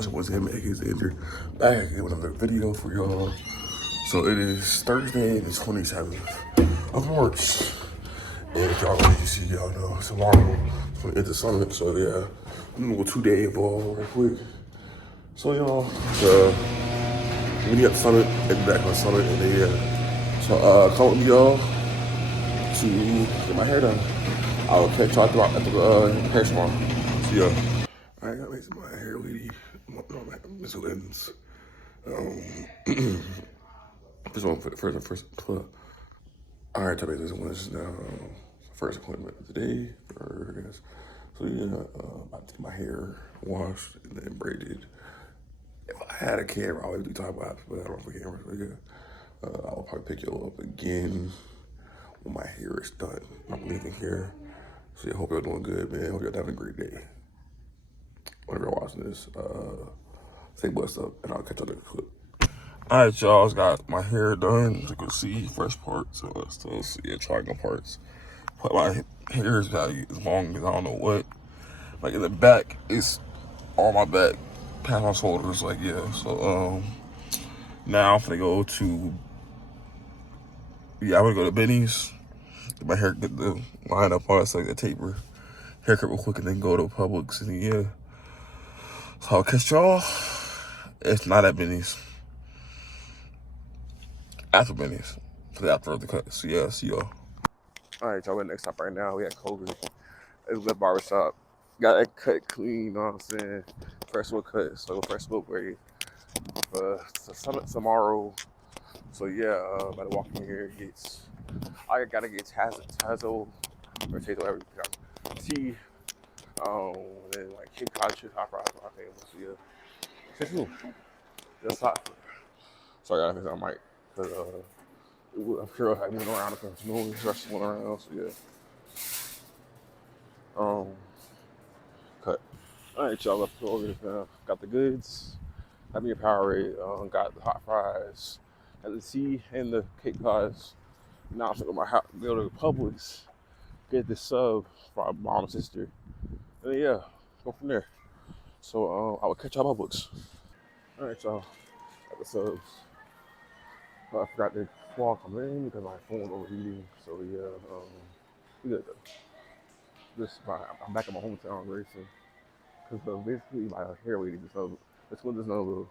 So once again, make his enter back with another video for y'all. So it is Thursday, the 27th of March. And if y'all already see, y'all know tomorrow it's the summit. So yeah, I'm gonna go 2-day evolve real quick. So y'all, we get the summit and back on the summit, and then yeah. So come with me, y'all, to get my hair done. I'll catch y'all at the hair salon. See ya. I got like my hair lady, Miss Lynn's. This one first. All right, tell me this one is now first appointment of the day for her, I guess. So yeah, about to get my hair washed and then braided. If I had a camera, I would be talking about it, but I don't have a camera. So yeah, I'll probably pick you up again when my hair is done. I'm leaving here. So yeah, hope y'all doing good, man. Hope y'all having a great day. Whenever you're watching this, say what's up, and I'll catch y'all next clip. All right, y'all. I got my hair done. As you can see, fresh parts. So I still see triangle parts. But my hair is got as long as I don't know what. Like in the back, it's all my back, past my shoulders. Like yeah. So now I'm gonna go to I'm gonna go to Benny's. Get my hair, get the line up, all that stuff, the taper, haircut real quick, and then go to Publix. And yeah. So I'll catch y'all. It's not at Benny's. After Benny's. After the cut. So yeah, see y'all. Alright, y'all, we're next stop right now. We at COVID. It's a barbershop. Got that cut clean, you know what I'm saying? Fresh will cut, so fresh will braid. So summit tomorrow. So yeah, about to walk in here. I gotta get Tazo or Tazo every tea. And like Cape Cod shit, hot fries, I think. So yeah. It's cool. Just hot. Sorry, I think I might. Cause I'm sure I moving around the country, wrestling around. So yeah. Cut. All right, y'all. Let's go over this now. Got the goods. Got me a Powerade. Got the hot fries. Got the tea and the Cape Cods. Now I'm gonna go to my house, go to Publix, get the sub for my mom and sister. And yeah, go from there. So I will catch y'all Publix. All right, y'all. Got the subs. I forgot to clock them in because my phone was overheating. So yeah, we good though. I'm back in my hometown, Grayson. Because basically my hair lady this one there's no little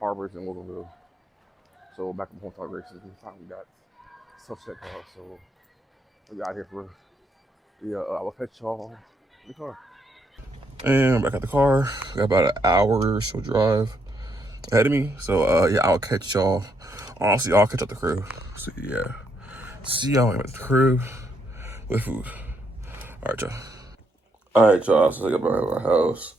barbers in Wilsonville. So back in my hometown, Grayson, this time we got self-check out. So we got here for I will catch y'all in the car. And I'm back at the car. Got about an hour or so drive ahead of me. So yeah, I'll catch y'all. Honestly, I'll catch up the crew. So yeah, see y'all at the crew with food. All right, y'all. All right, y'all. So I got back at my house,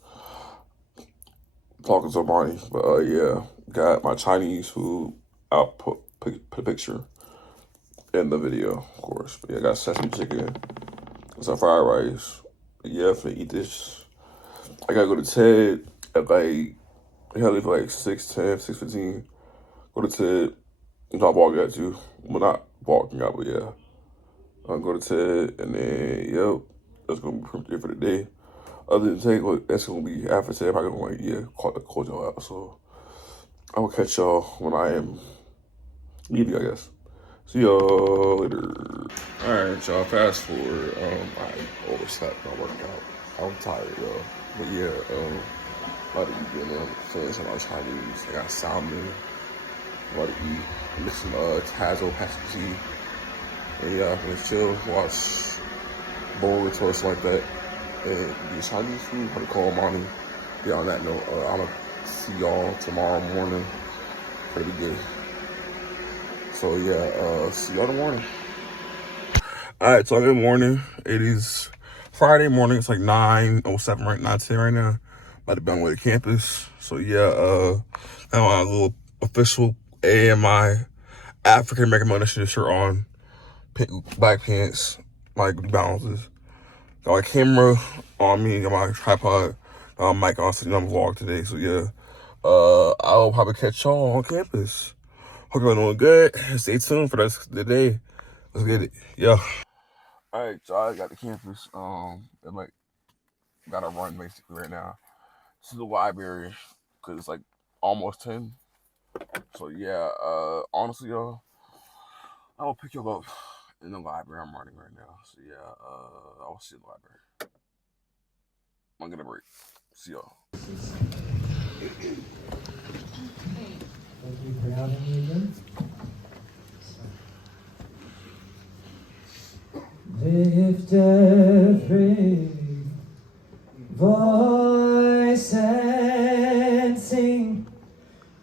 talking to Marty. But yeah, got my Chinese food. I'll put a picture in the video, of course. But yeah, I got sesame chicken, some fried rice. Yeah, I'm finna eat this. I gotta go to Ted at like, I gotta leave for like 6:10, 6:15. Go to Ted. Not walking out too. Well, not walking out, but yeah. I'll go to Ted, and then, yep, that's gonna be pretty good for the day. Other than Ted, that's gonna be after Ted. I'm probably gonna, like, yeah, close y'all out. So I will catch y'all when I am leaving, I guess. See y'all later. All right, y'all, fast forward. I overslept my workout. I'm tired, y'all. But yeah, about to eat dinner. So it's about Chinese. I got salmon. About to eat. Get some Tazo pasty tea. And yeah, I'm gonna chill, watch Boris or something like that. And do Chinese food. I'm gonna call Monty. Yeah, on that note, I'm gonna see y'all tomorrow morning. Pretty good. So yeah, see y'all in the morning. All right, so good morning. It is Friday morning. It's like 9:07 right now, 9:10 right now. About to be on the way to campus. So yeah, now I have a little official AAMI African American Male Initiative shirt on, pink, black pants, my balances. Got my camera on me, got my tripod, mic on, so I'm vlog today. So yeah, I'll probably catch y'all on campus. Hope y'all doing good. Stay tuned for the day. Let's get it. Yeah. All right, y'all. I got the campus. I'm like, gotta run basically right now. This is the library. because it's like almost 10. So yeah, honestly, y'all, I will pick you up in the library. I'm running right now. So yeah, I will see you in the library. I'm gonna break. See y'all. Thank you for having me again. Lift every voice and sing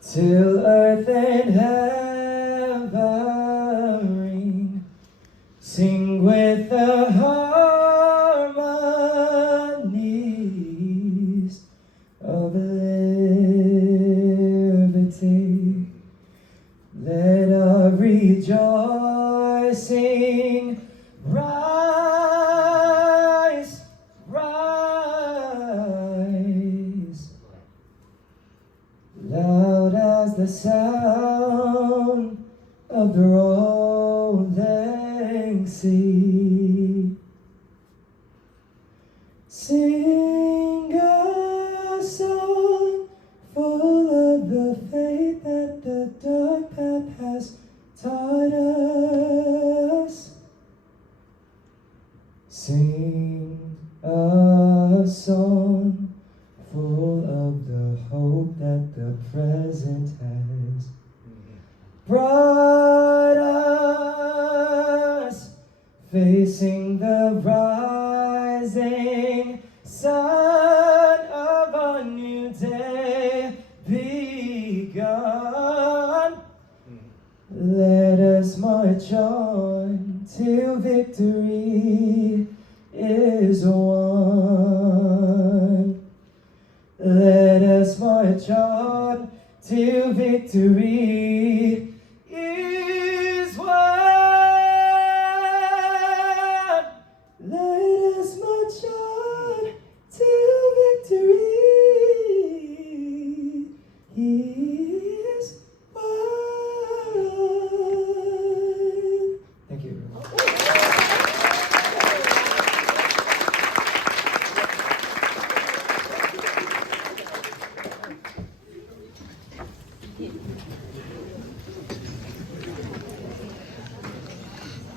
till earth and heaven ring. Sing with the harmonies of liberty. Let our rejoicing rise, rise, loud as the sound of the rolling sea. Sing a song full of the faith that the dark path has taught us. Sing a song full of the hope that the present has brought us, facing the rising sun of a new day begun. Let us march on till victory is won. Let us march on till victory is won. Let us march on till victory is won. Thank you.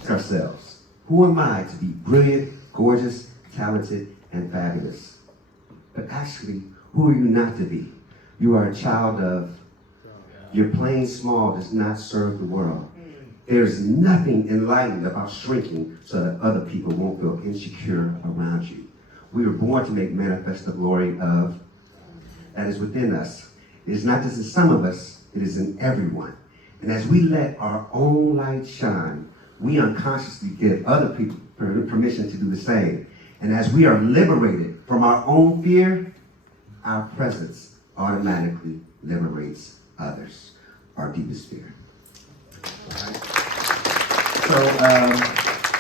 Ourselves. Who am I to be brilliant, gorgeous, talented, and fabulous? But actually, who are you not to be? You are a child of, your playing small does not serve the world. There's nothing enlightened about shrinking so that other people won't feel insecure around you. We were born to make manifest the glory of that is within us. It is not just in some of us, it is in everyone. And as we let our own light shine, we unconsciously give other people permission to do the same. And as we are liberated from our own fear, our presence automatically liberates others, our deepest fear. Right? So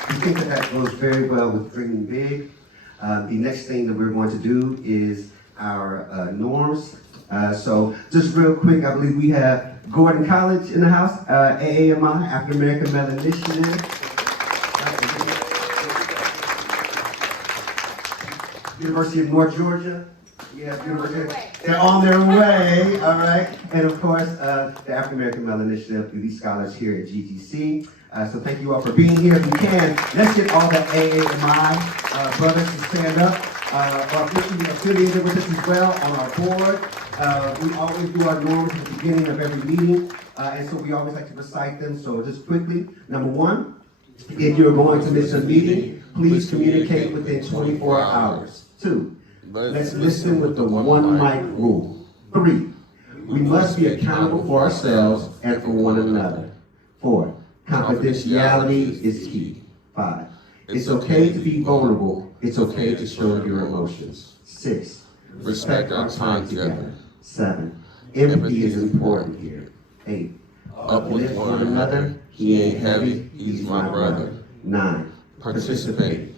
we think that goes very well with dreaming big. The next thing that we're going to do is our norms. So just real quick, I believe we have Gordon College in the house, AAMI, African American Male Initiative. University of North Georgia. Yeah, they're on their way, all right. And of course, the African American Male Initiative, Elite Scholars here at GTC. So thank you all for being here. If you can, let's get all the AAMI brothers to stand up. Are officially affiliated with us as well on our board. We always do our norms at the beginning of every meeting, and so we always like to recite them. So just quickly, number one, if you're going to miss a meeting, please communicate within 24 hours. 2, let's listen with the one mic rule. 3, we must be accountable for ourselves and for one another. 4, confidentiality is key. 5, it's okay to be vulnerable. It's okay to show your emotions. 6, respect our time together. 7, empathy is important here. 8, uplift one another. He ain't heavy, he's my brother. 9, participate.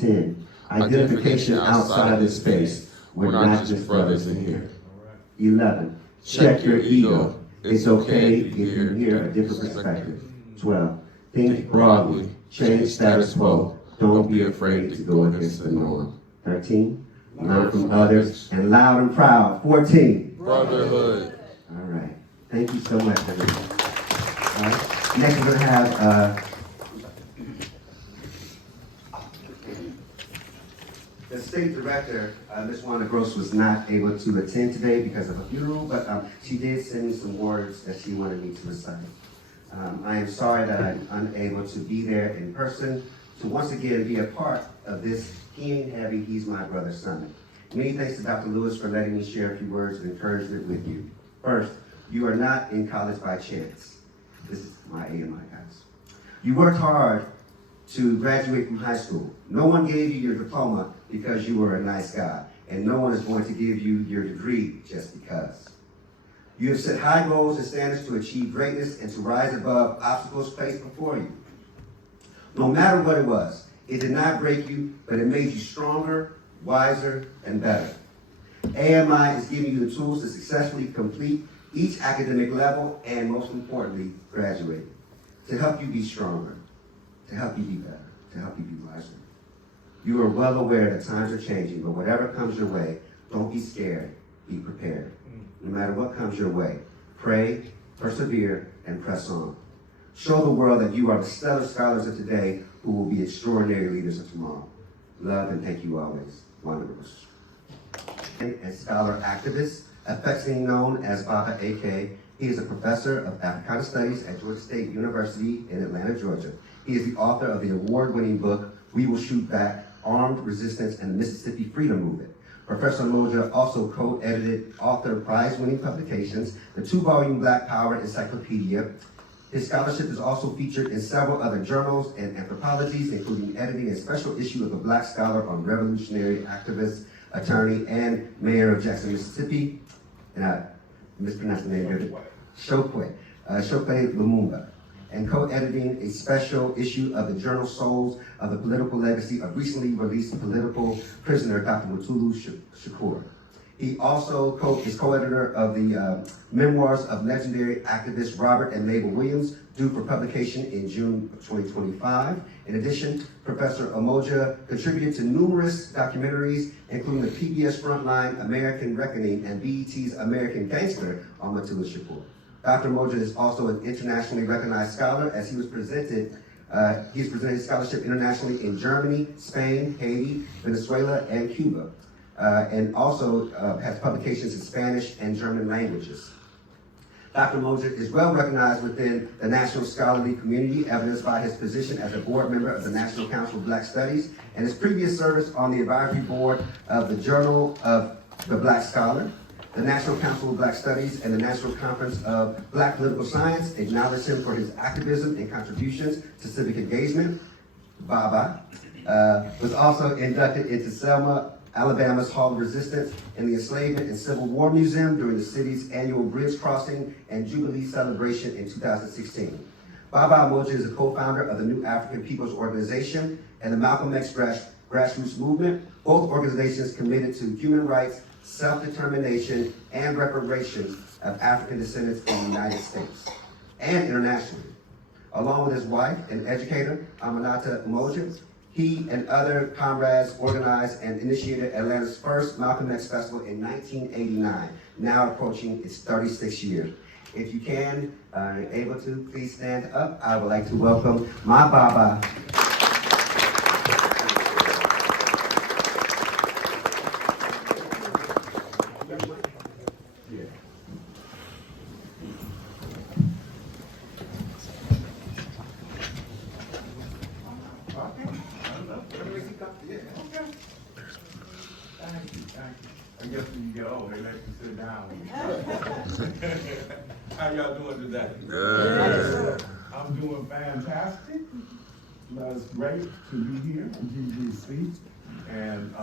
10, identification outside of this space. We're not just brothers in here. 11, check your ego. It's okay if you hear a different perspective. 12, think broadly. Change status quo. Don't be afraid to go against the norm. 13, learn from others and loud and proud. 14, Brotherhood. All right. Thank you so much, everyone. All right. Next, we're going to have the state director, Ms. Wanda Gross, was not able to attend today because of a funeral, but she did send me some words that she wanted me to recite. I am sorry that I'm unable to be there in person to once again be a part of this He Ain't Heavy, He's My Brother Summit. Many thanks to Dr. Lewis for letting me share a few words of encouragement with you. First, you are not in college by chance. This is my AAMI, guys. You worked hard to graduate from high school. No one gave you your diploma because you were a nice guy, and no one is going to give you your degree just because. You have set high goals and standards to achieve greatness and to rise above obstacles placed before you. No matter what it was, it did not break you, but it made you stronger, wiser, and better. AMI is giving you the tools to successfully complete each academic level and, most importantly, graduate, to help you be stronger, to help you be better, to help you be wiser. You are well aware that times are changing, but whatever comes your way, don't be scared, be prepared. No matter what comes your way, pray, persevere, and press on. Show the world that you are the stellar scholars of today who will be extraordinary leaders of tomorrow. Love and thank you always. Wanda Gross. And scholar activist, affectionately known as Baba AK, he is a professor of Africana Studies at Georgia State University in Atlanta, Georgia. He is the author of the award-winning book, We Will Shoot Back, Armed Resistance and the Mississippi Freedom Movement. Professor Moja also co-edited author prize-winning publications, the 2-volume Black Power Encyclopedia. His scholarship is also featured in several other journals and anthologies, including editing a special issue of the Black Scholar on revolutionary activist, attorney, and mayor of Jackson, Mississippi, and I mispronounced the name, Chokwe Lumumba, and co-editing a special issue of the journal Souls of the Political Legacy of recently released political prisoner Dr. Mutulu Shakur. He also is co-editor of the memoirs of legendary activists Robert and Mabel Williams, due for publication in June of 2025. In addition, Professor Omoja contributed to numerous documentaries, including the PBS Frontline American Reckoning and BET's American Gangster on Mutulu Shakur. Dr. Moja is also an internationally recognized scholar, as he's presented scholarship internationally in Germany, Spain, Haiti, Venezuela, and Cuba, and also has publications in Spanish and German languages. Dr. Moja is well recognized within the national scholarly community, evidenced by his position as a board member of the National Council of Black Studies and his previous service on the advisory board of the Journal of the Black Scholar. The National Council of Black Studies and the National Conference of Black Political Science acknowledged him for his activism and contributions to civic engagement. Baba was also inducted into Selma, Alabama's Hall of Resistance and the Enslavement and Civil War Museum during the city's annual Bridge Crossing and Jubilee celebration in 2016. Baba Moja is a co-founder of the New African People's Organization and the Malcolm X grassroots movement, both organizations committed to human rights, self-determination, and reparations of African descendants in the United States and internationally. Along with his wife and educator, Aminata Umoja, he and other comrades organized and initiated Atlanta's first Malcolm X Festival in 1989, now approaching its 36th year. If you can, able to, please stand up. I would like to welcome my Baba. I guess when you get old, they let you sit down. How y'all doing today? Good. I'm doing fantastic. It's great to be here at GGC and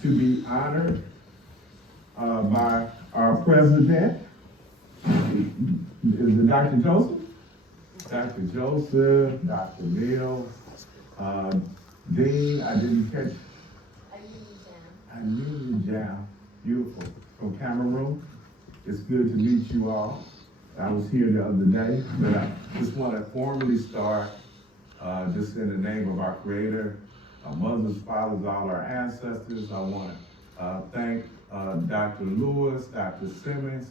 to be honored by our president. Is it Dr. Joseph? Dr. Joseph, Dr. Mills, Dean, I didn't catch. Amin Jam, beautiful, from Cameroon. It's good to meet you all. I was here the other day, but I just want to formally start just in the name of our Creator, our mothers, fathers, all our ancestors. I want to thank Dr. Lewis, Dr. Simmons,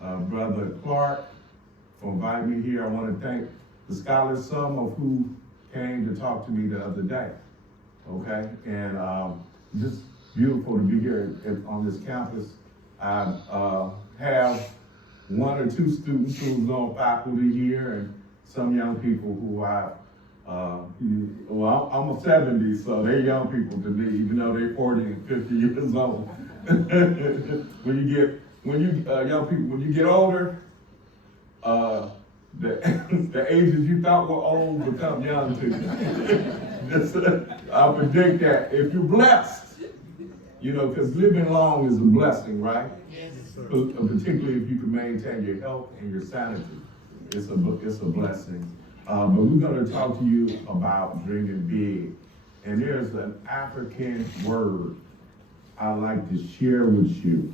Brother Clark for inviting me here. I want to thank the scholars, some of who came to talk to me the other day. Okay, and just beautiful to be here on this campus. I have one or two students who's on faculty here, and some young people who well, I'm a 70, so they're young people to me, even though they're 40 and 50 years old. When you young people, when you get older, the ages you thought were old become young to you. I predict that if you're blessed, because living long is a blessing, right? Yes. Particularly if you can maintain your health and your sanity, it's a blessing. But we're going to talk to you about dreaming big. And there's an African word I'd like to share with you.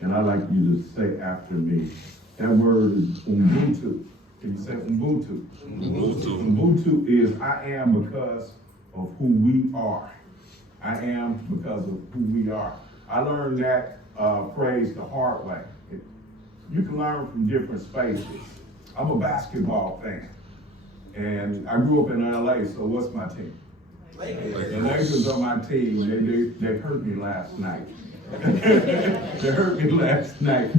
And I'd like you to say after me. That word is Ubuntu. Can you say Ubuntu? Ubuntu. Ubuntu is I am because of who we are. I am because of who we are. I learned that phrase the hard way. You can learn from different spaces. I'm a basketball fan. And I grew up in LA, so what's my team? Lakers. The Lakers are my team. They hurt me last night. They hurt me last night.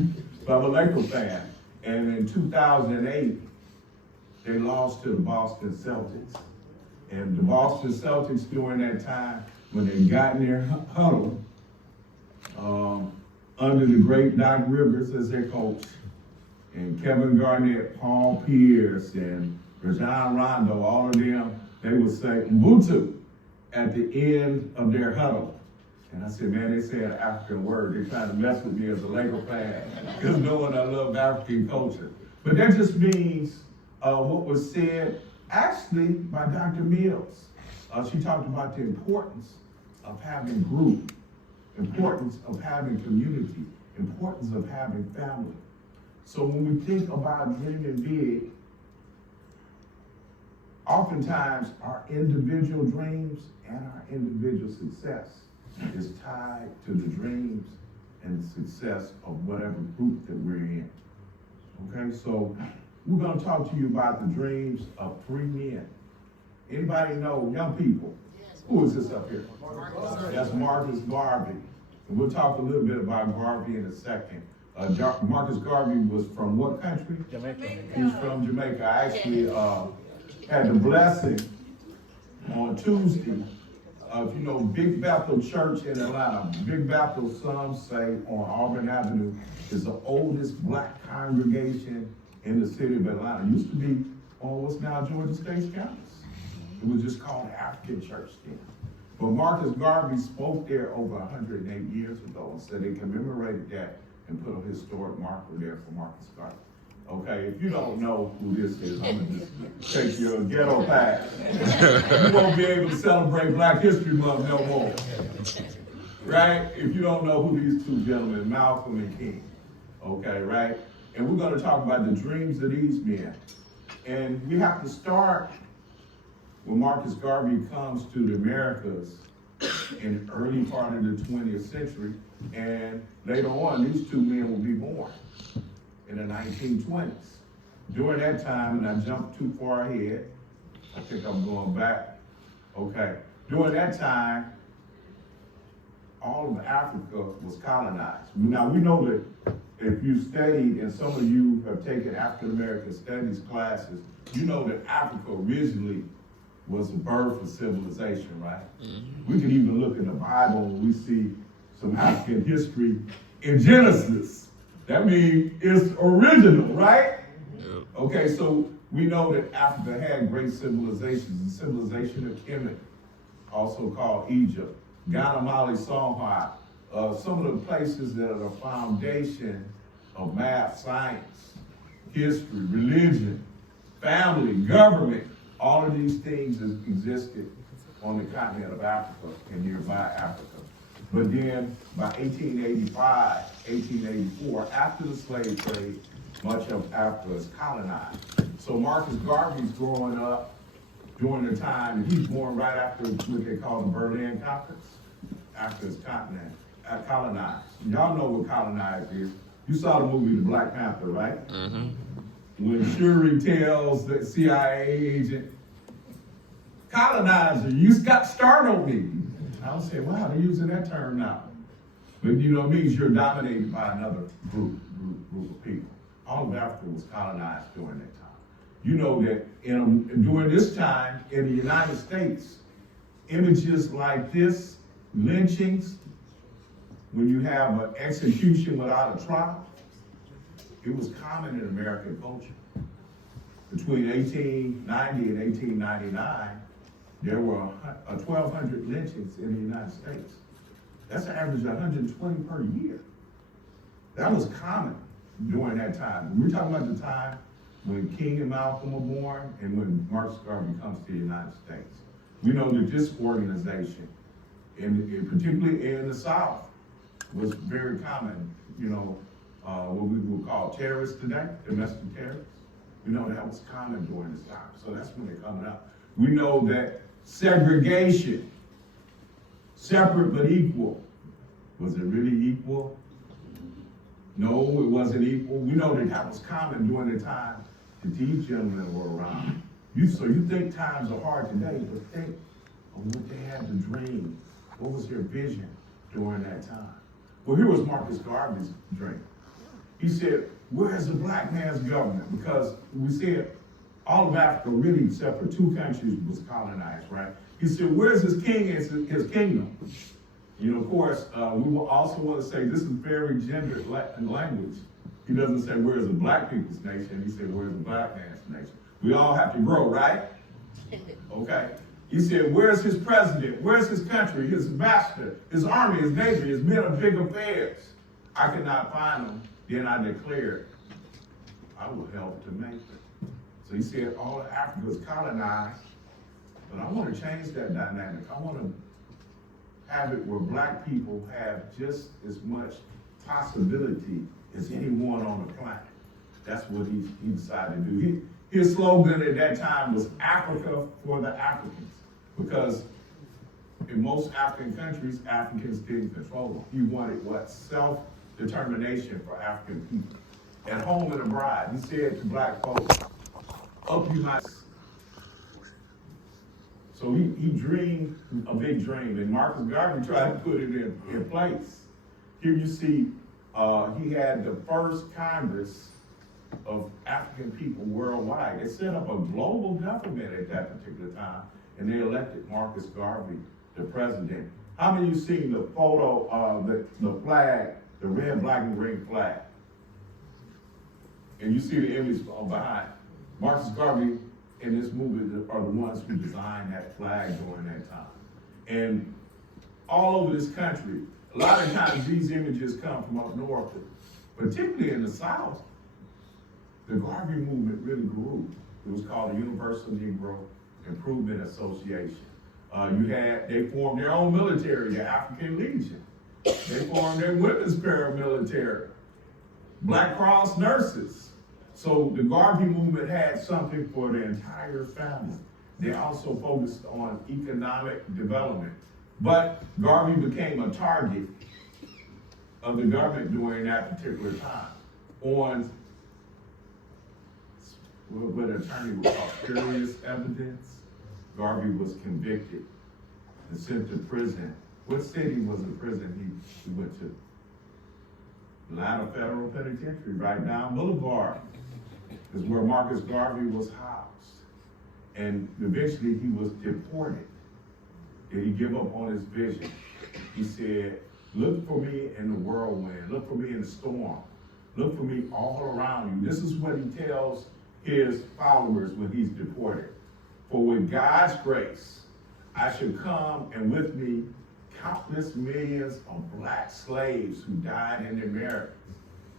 So I'm a Lakers fan. And in 2008, they lost to the Boston Celtics. And the Boston Celtics during that time, when they got in their huddle, under the great Doc Rivers as their coach, and Kevin Garnett, Paul Pierce, and Rajon Rondo, all of them, they would say Ubuntu at the end of their huddle. And I said, man, they say an African word. They're trying to mess with me as a Laker fan, because knowing I love African culture. But that just means what was said actually by Dr. Mills. She talked about the importance of having group, importance of having community, importance of having family. So when we think about dreaming big, oftentimes our individual dreams and our individual success is tied to the dreams and the success of whatever group that we're in. Okay, so we're going to talk to you about the dreams of three men. Anybody know, young people? Who is this up here? That's Marcus Garvey. And we'll talk a little bit about Garvey in a second. Marcus Garvey was from what country? Jamaica. He's from Jamaica. I actually had the blessing on Tuesday of, Big Bethel Church in Atlanta. Big Bethel, some say, on Auburn Avenue, is the oldest black congregation in the city of Atlanta. It used to be on what's now Georgia State campus. It was just called the African Church then. But Marcus Garvey spoke there over 108 years ago and said they commemorated that and put a historic marker there for Marcus Garvey. Okay, if you don't know who this is, I'm gonna just take your ghetto pass. You won't be able to celebrate Black History Month no more. Right? If you don't know who these two gentlemen, Malcolm and King. Okay, right? And we're gonna talk about the dreams of these men. And we have to start when Marcus Garvey comes to the Americas in the early part of the 20th century, and later on, these two men will be born in the 1920s. During that time, and I jumped too far ahead, I think I'm going back. Okay, during that time, all of Africa was colonized. Now, we know that if you studied, and some of you have taken African American studies classes, you know that Africa originally was the birth of civilization, right? Mm-hmm. We can even look in the Bible when we see some African history in Genesis. That means it's original, right? Yep. Okay, so we know that Africa had great civilizations. The civilization of Kemet, also called Egypt, Ghana, Mali, Songhai, some of the places that are the foundation of math, science, history, religion, family, government. All of these things existed on the continent of Africa and nearby Africa. But then by 1885, 1884, after the slave trade, much of Africa is colonized. So Marcus Garvey's growing up during the time, and he's born right after what they call the Berlin Conference, Africa's continent. colonized. Y'all know what colonized is. You saw the movie The Black Panther, right? Mm-hmm. When Shuri tells the CIA agent, colonizer, you got startled me. I was saying, wow, they're using that term now. But you know, it means you're dominated by another group of people. All of Africa was colonized during that time. You know that during this time in the United States, images like this, lynchings, when you have an execution without a trial, it was common in American culture. Between 1890 and 1899, there were 1,200 lynchings in the United States. That's an average of 120 per year. That was common during that time. We're talking about the time when King and Malcolm were born and when Marcus Garvey comes to the United States. We know that this organization, particularly in the South, was very common. You know, what we would call terrorists today, domestic terrorists. We know that was common during this time. So that's when they're coming up. We know that segregation, separate but equal. Was it really equal? No, it wasn't equal. We know that was common during the time that these gentlemen were around. So you think times are hard today, but think of what they had to dream. What was their vision during that time? Well, here was Marcus Garvey's dream. He said, where's the black man's government? Because we said all of Africa, really except for 2 countries, was colonized, right? He said, where's his king and his kingdom? You know, of course, we will also want to say this is very gendered language. He doesn't say, where's the black people's nation? He said, where's the black man's nation? We all have to grow, right? Okay. He said, where's his president? Where's his country, his master, his army, his navy, his men of big affairs? I could not find them. Then I declared, I will help to make it. So he said, all of Africa is colonized, but I want to change that dynamic. I want to have it where black people have just as much possibility as anyone on the planet. That's what he decided to do. His slogan at that time was Africa for the Africans, because in most African countries, Africans didn't control them. He wanted what? Self-determination for African people. At home and abroad, he said to black folks, up you might. So he dreamed a big dream, and Marcus Garvey tried to put it in place. Here you see, he had the first Congress of African people worldwide. They set up a global government at that particular time, and they elected Marcus Garvey the president. How many of you seen the photo of the flag, the red, black, and green flag? And you see the image behind. Marcus Garvey and this movement are the ones who designed that flag during that time. And all over this country, a lot of times these images come from up north, particularly in the South. The Garvey movement really grew. It was called the Universal Negro Improvement Association. They formed their own military, the African Legion. They formed their women's paramilitary, Black Cross nurses. So the Garvey movement had something for the entire family. They also focused on economic development. But Garvey became a target of the government during that particular time on what an attorney would call spurious evidence. Garvey was convicted and sent to prison. What city was the prison he went to? Atlanta Federal Penitentiary, right down Boulevard, is where Marcus Garvey was housed. And eventually he was deported. Did he give up on his vision? He said, look for me in the whirlwind, look for me in the storm, look for me all around you. This is what he tells his followers when he's deported. For with God's grace, I should come, and with me countless millions of black slaves who died in the Americas.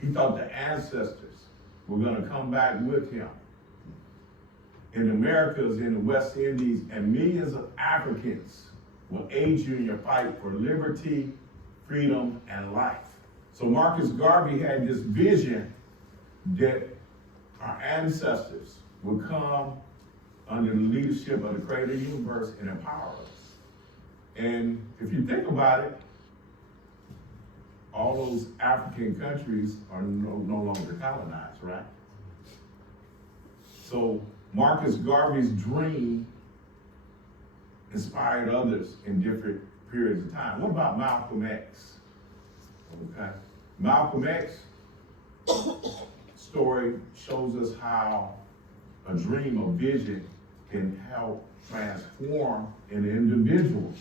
He thought the ancestors were going to come back with him. In the Americas, in the West Indies, and millions of Africans will aid you in your fight for liberty, freedom, and life. So Marcus Garvey had this vision that our ancestors would come under the leadership of the Creator of the universe and empower us. And if you think about it, all those African countries are no longer colonized, right? So Marcus Garvey's dream inspired others in different periods of time. What about Malcolm X? Okay. Malcolm X story shows us how a dream or vision can help transform an individual.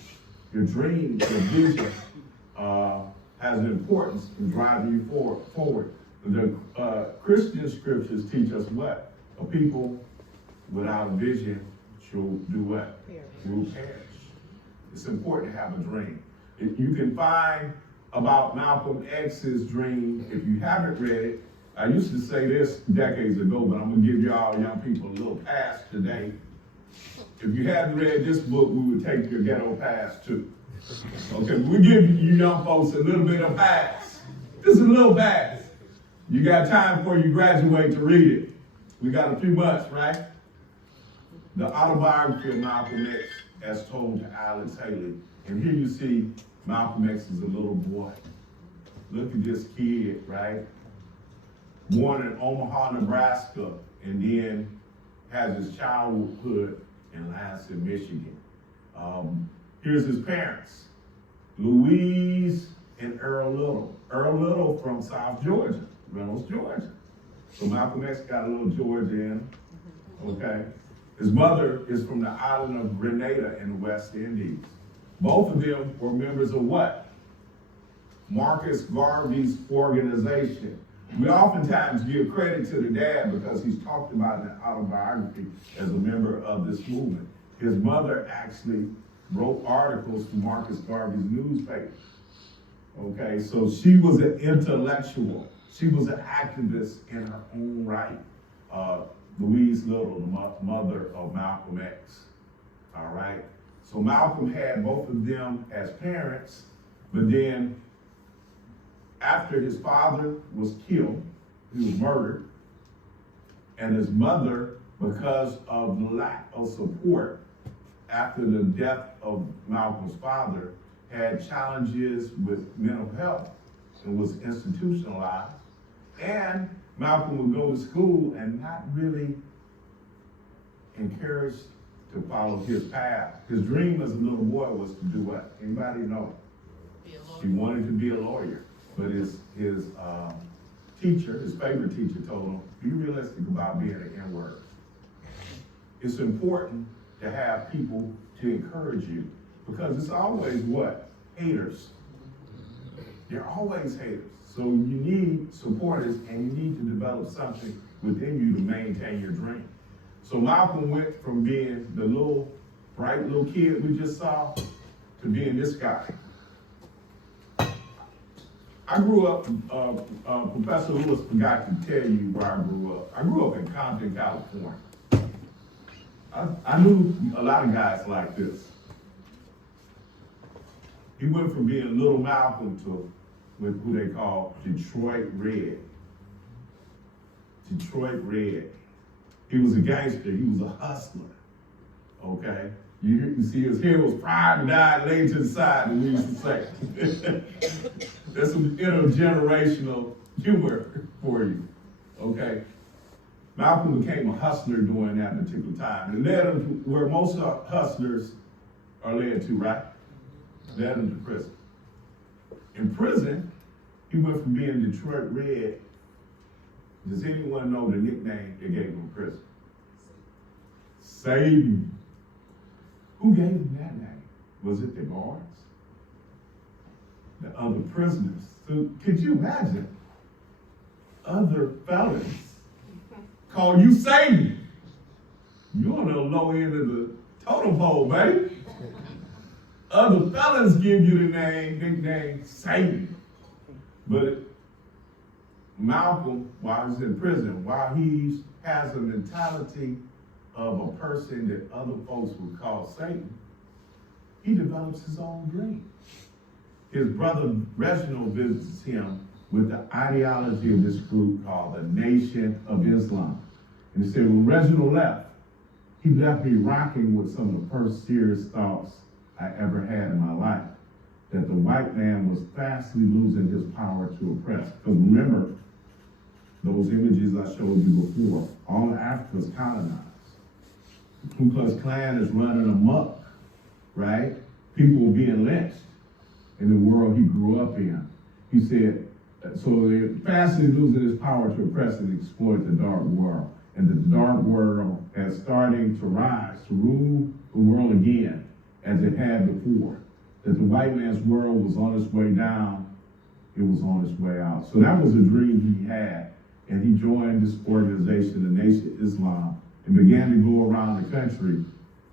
Your dream, your vision has an importance in driving you forward. The Christian scriptures teach us what? A people without a vision shall do what? Will perish. It's important to have a dream. If you can find about Malcolm X's dream, if you haven't read it, I used to say this decades ago, but I'm gonna give y'all young people a little pass today. If you hadn't read this book, we would take your ghetto pass too. Okay, we give you young folks a little bit of pass. Just a little pass. You got time before you graduate to read it. We got a few months, right? The autobiography of Malcolm X as told to Alex Haley. And here you see Malcolm X as a little boy. Look at this kid, right? Born in Omaha, Nebraska, and then has his childhood in Lansing, Michigan. Here's his parents, Louise and Earl Little. Earl Little from South Georgia, Reynolds, Georgia. So Malcolm X got a little Georgia in him, okay? His mother is from the island of Grenada in the West Indies. Both of them were members of what? Marcus Garvey's organization. We oftentimes give credit to the dad because he's talked about in the autobiography as a member of this movement. His mother actually wrote articles for Marcus Garvey's newspaper. Okay, so she was an intellectual. She was an activist in her own right. Louise Little, the mother of Malcolm X. All right, so Malcolm had both of them as parents, but then after his father was killed, he was murdered, and his mother, because of the lack of support after the death of Malcolm's father, had challenges with mental health and was institutionalized. And Malcolm would go to school and not really encouraged to follow his path. His dream as a little boy was to do what? Anybody know? He wanted to be a lawyer. But his teacher, his favorite teacher, told him, be realistic about being an N-word. It's important to have people to encourage you because it's always what? Haters. They're always haters. So you need supporters and you need to develop something within you to maintain your dream. So Malcolm went from being the little, bright little kid we just saw to being this guy. I grew up, Professor Lewis forgot to tell you where I grew up. I grew up in Compton, California. I knew a lot of guys like this. He went from being little Malcolm to with who they call Detroit Red. Detroit Red. He was a gangster, he was a hustler, okay? You can see his hair was fried and dyed, laid to the side, as we used to say. That's some intergenerational humor for you, okay? Malcolm became a hustler during that particular time. And led him to where most hustlers are led to, right? Led him to prison. In prison, he went from being Detroit Red. Does anyone know the nickname they gave him in prison? Satan. Who gave him that name? Was it the guards? The other prisoners? So could you imagine other felons call you Satan? You're on the low end of the totem pole, baby. Other felons give you the nickname Satan. But Malcolm, while he's in prison, while he has a mentality of a person that other folks would call Satan, he develops his own dream. His brother Reginald visits him with the ideology of this group called the Nation of Islam. And he said, when Reginald left, he left me rocking with some of the first serious thoughts I ever had in my life. that the white man was fastly losing his power to oppress. Because remember, those images I showed you before, all of Africa is colonized. The Ku Klux Klan is running amok, right? People were being lynched in the world he grew up in. He said, so they're fastly losing his power to oppress and exploit the dark world. And the dark world is starting to rise, to rule the world again, as it had before. That the white man's world was on its way down, it was on its way out. So that was a dream he had. And he joined this organization, the Nation of Islam, and began to go around the country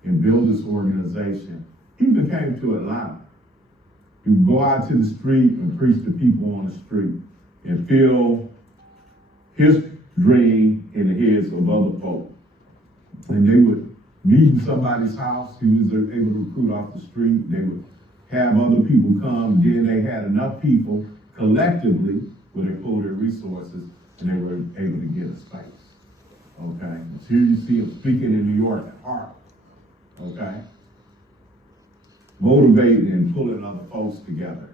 and build this organization. He even came to Atlanta. He would go out to the street and preach to people on the street and fill his dream in the heads of other folk. And they would meet in somebody's house. He was able to recruit off the street. They would have other people come. Then they had enough people collectively where they pulled their resources and they were able to get a space. Okay? So here you see him speaking in New York at Harvard. Okay? Motivating and pulling other folks together.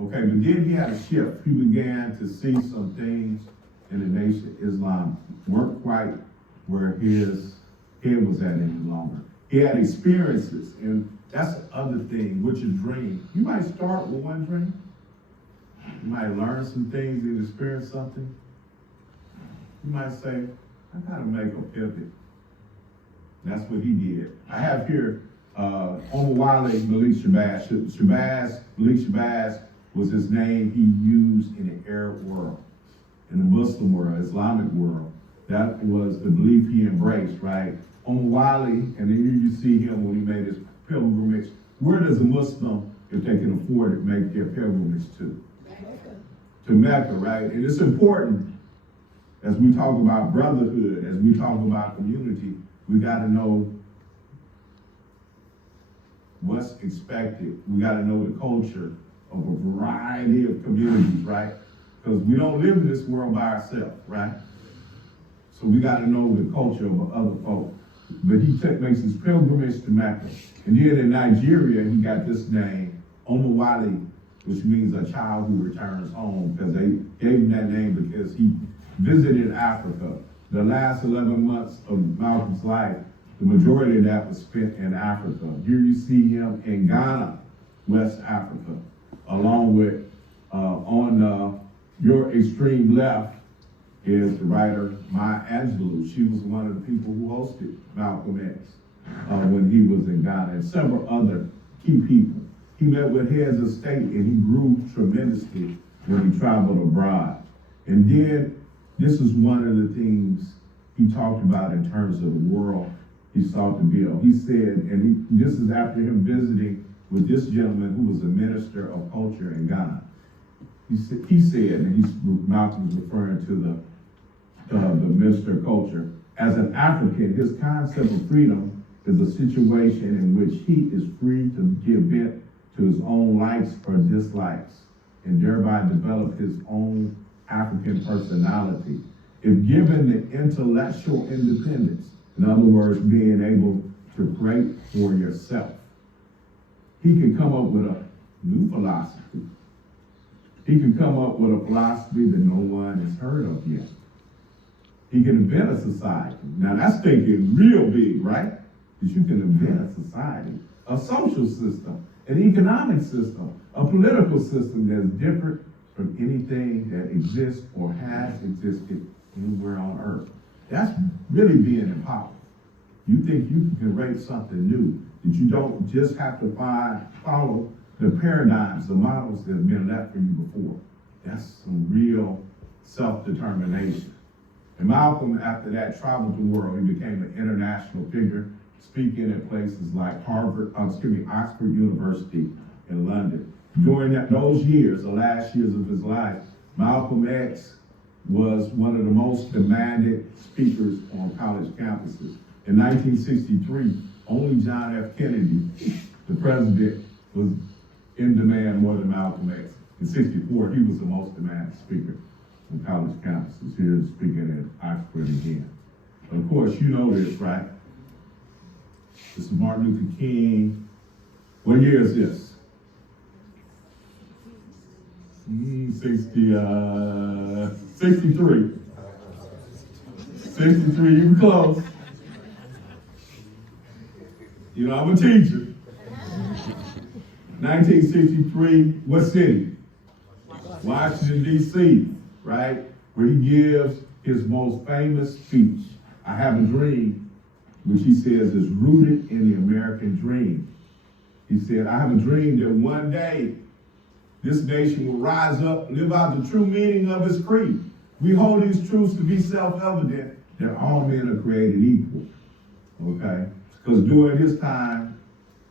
Okay, but then he had a shift. He began to see some things in the Nation of Islam weren't quite where his head was at any longer. He had experiences, and that's the other thing, which is dream. You might start with one dream. You might learn some things and experience something. You might say, I gotta make a pivot. That's what he did. I have here Omawale Malik Shabazz. Malik Shabazz was his name he used in the Arab world, in the Muslim world, Islamic world. That was the belief he embraced, right? Omawale, and then here you see him when he made his pilgrimage. Where does a Muslim, if they can afford it, make their pilgrimage to? Mecca. To Mecca, right? And it's important, as we talk about brotherhood, as we talk about community, we gotta know what's expected. We gotta know the culture of a variety of communities, right? Because we don't live in this world by ourselves, right? So we gotta know the culture of other folk. But he makes his pilgrimage to Mecca. And then in Nigeria, he got this name, Omawale, which means a child who returns home, because they gave him that name because he visited Africa. The last 11 months of Malcolm's life, the majority of that was spent in Africa. Here you see him in Ghana, West Africa, along with, on your extreme left is the writer Maya Angelou. She was one of the people who hosted Malcolm X when he was in Ghana, and several other key people. He met with heads of state and he grew tremendously when he traveled abroad. And then this is one of the things he talked about in terms of the world he sought to build. He said, and this is after him visiting with this gentleman who was a minister of culture in Ghana. He said, and Malcolm's referring to the minister of culture, as an African, his concept of freedom is a situation in which he is free to give vent to his own likes or dislikes, and thereby develop his own African personality. If given the intellectual independence, in other words, being able to create for yourself, he can come up with a new philosophy. He can come up with a philosophy that no one has heard of yet. He can invent a society. Now that's thinking real big, right? Because you can invent a society, a social system, an economic system, a political system that's different from anything that exists or has existed anywhere on earth. That's really being empowered. You think you can create something new, that you don't just have to follow the paradigms, the models that have been left for you before. That's some real self-determination. And Malcolm, after that, traveled the world. He became an international figure, speaking at places like Oxford University in London. During those years, the last years of his life, Malcolm X was one of the most demanded speakers on college campuses. In 1963, only John F. Kennedy, the president, was in demand more than Malcolm X. In 64, he was the most demanded speaker on college campuses. Here speaking at Oxford again. Of course, you know this, right? This is Martin Luther King What year is this? 63. 63, you were close. You know, I'm a teacher. 1963, what city? Washington, D.C., right? Where he gives his most famous speech, I Have a Dream, which he says is rooted in the American dream. He said, I have a dream that one day this nation will rise up, live out the true meaning of its creed. We hold these truths to be self-evident that all men are created equal, okay? Because during his time,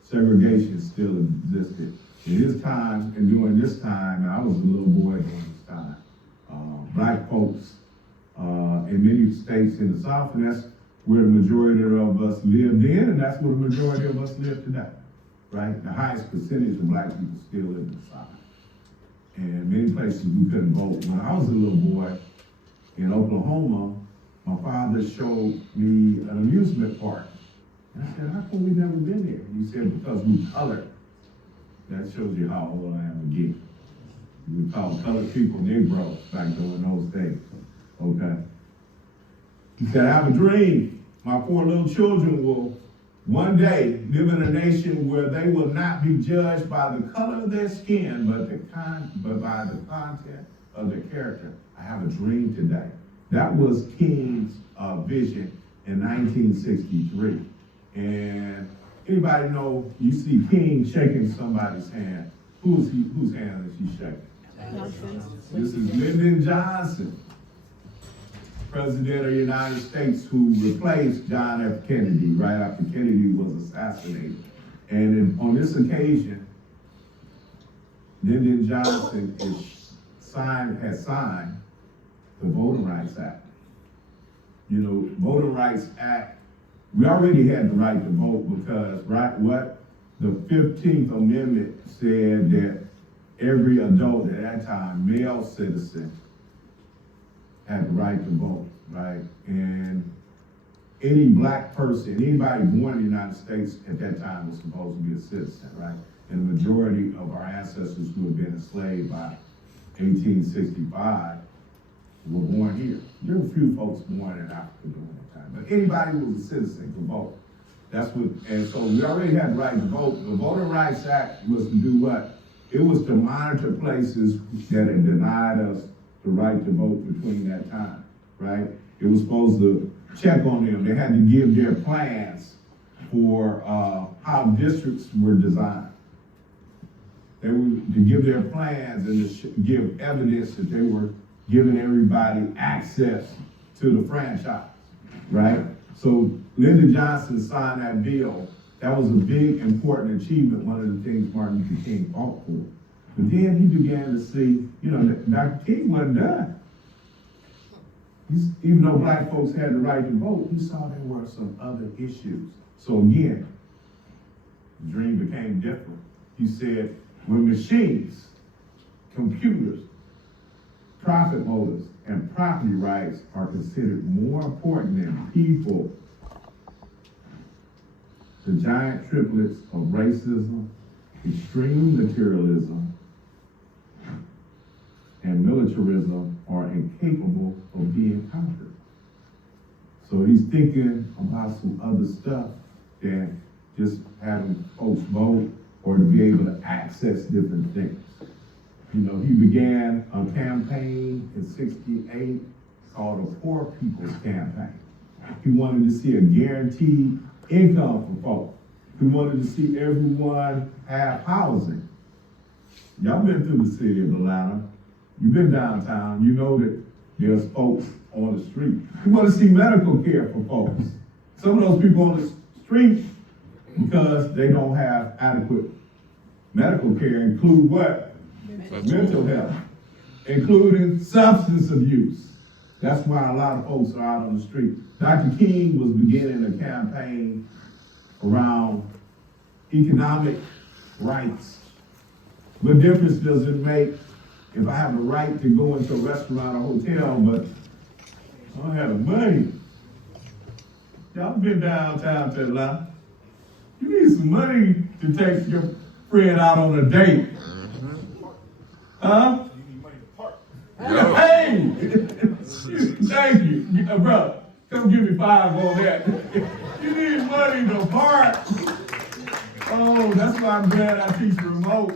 segregation still existed. In his time, and during this time, and I was a little boy during this time, black folks in many states in the South, and that's where the majority of us lived in, and that's where the majority of us live today, right? The highest percentage of black people still live in the South. And many places we couldn't vote. When I was a little boy in Oklahoma, my father showed me an amusement park. And I said, how come we never been there? He said, because we colored. That shows you how old I am again. We called colored people Negroes back during those days, okay? He said, I have a dream. My 4 little children will one day live in a nation where they will not be judged by the color of their skin, but by the content of their character. I have a dream today. That was King's vision in 1963. And anybody know, you see King shaking somebody's hand. Whose hand is he shaking? Johnson. This is Lyndon Johnson, President of the United States, who replaced John F. Kennedy right after Kennedy was assassinated. And on this occasion, Lyndon Johnson had signed the Voting Rights Act. You know, Voting Rights Act, we already had the right to vote because, the 15th Amendment said that every adult at that time, male citizen, had the right to vote, right? And any black person, anybody born in the United States at that time was supposed to be a citizen, right? And the majority of our ancestors who had been enslaved by 1865 were born here. There were a few folks born in Africa during that time, but anybody who was a citizen could vote. And so we already had the right to vote. The Voting Rights Act was to do what? It was to monitor places that had denied us the right to vote between that time, right? It was supposed to check on them. They had to give their plans for how districts were designed. They were to give their plans and to give evidence that they were giving everybody access to the franchise, right? So Lyndon Johnson signed that bill. That was a big, important achievement, one of the things Martin Luther King fought for. But then he began to see, that Dr. King wasn't done. Even though black folks had the right to vote, he saw there were some other issues. So again, the dream became different. He said, when machines, computers, profit motives, and property rights are considered more important than people, the giant triplets of racism, extreme materialism, and militarism are incapable of being conquered. So he's thinking about some other stuff than just having folks vote or to be able to access different things. He began a campaign in '68 called the Poor People's Campaign. He wanted to see a guaranteed income for folks. He wanted to see everyone have housing. Y'all been through the city of Atlanta. You've been downtown. You know that there's folks on the street. We want to see medical care for folks. Some of those people on the street, because they don't have adequate medical care, include what? Mental health, including substance abuse. That's why a lot of folks are out on the street. Dr. King was beginning a campaign around economic rights. What difference does it make if I have the right to go into a restaurant or hotel, but I don't have the money? Y'all been downtown to Atlanta. You need some money to take your friend out on a date. Huh? Yo. Hey! Thank you. Bro, come give me 5 on that. You need money to park. Oh, that's why I'm glad I teach remote.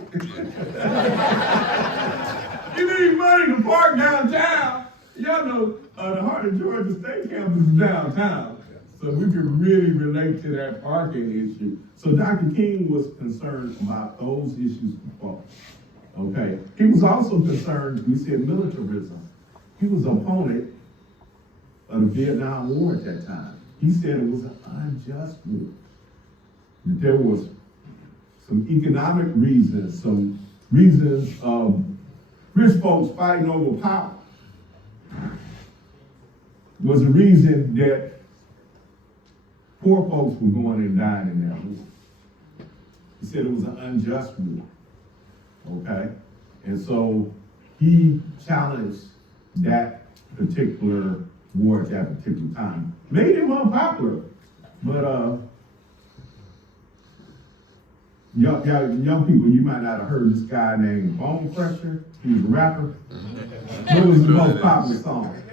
You need money to park downtown. Y'all know the heart of Georgia State campus is downtown. So we can really relate to that parking issue. So Dr. King was concerned about those issues before. Okay. He was also concerned, we said militarism. He was an opponent of the Vietnam War at that time. He said it was an unjust war. That there was some economic reasons, some reasons of rich folks fighting over power. Was the reason that poor folks were going and dying in that war. He said it was an unjust war. Okay? And so he challenged that particular war at that particular time. Made him unpopular. But young people, you might not have heard this guy named Bone Crusher. He was a rapper. What was the most popular song?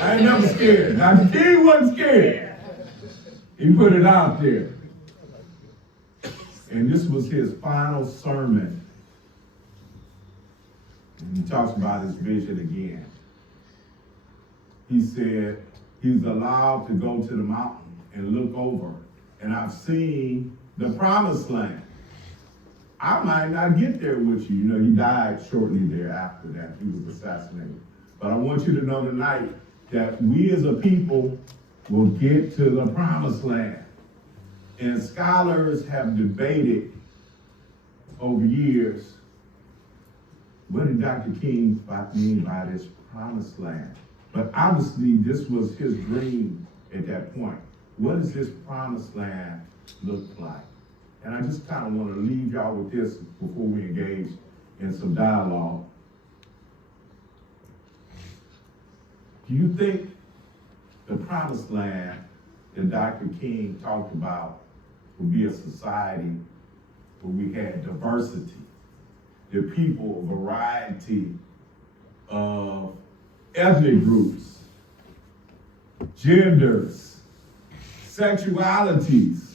I ain't never scared. Dr. King wasn't scared. He put it out there. And this was his final sermon. And he talks about his vision again. He said he was allowed to go to the mountain and look over. And I've seen the promised land. I might not get there with you. You know, he died shortly thereafter that he was assassinated. But I want you to know tonight that we as a people will get to the promised land. And scholars have debated over years, what did Dr. King mean by this promised land? But obviously this was his dream at that point. What does this promised land look like? And I just kind of want to leave y'all with this before we engage in some dialogue. Do you think the promised land that Dr. King talked about would be a society where we had diversity, the people, a variety of ethnic groups, genders, sexualities?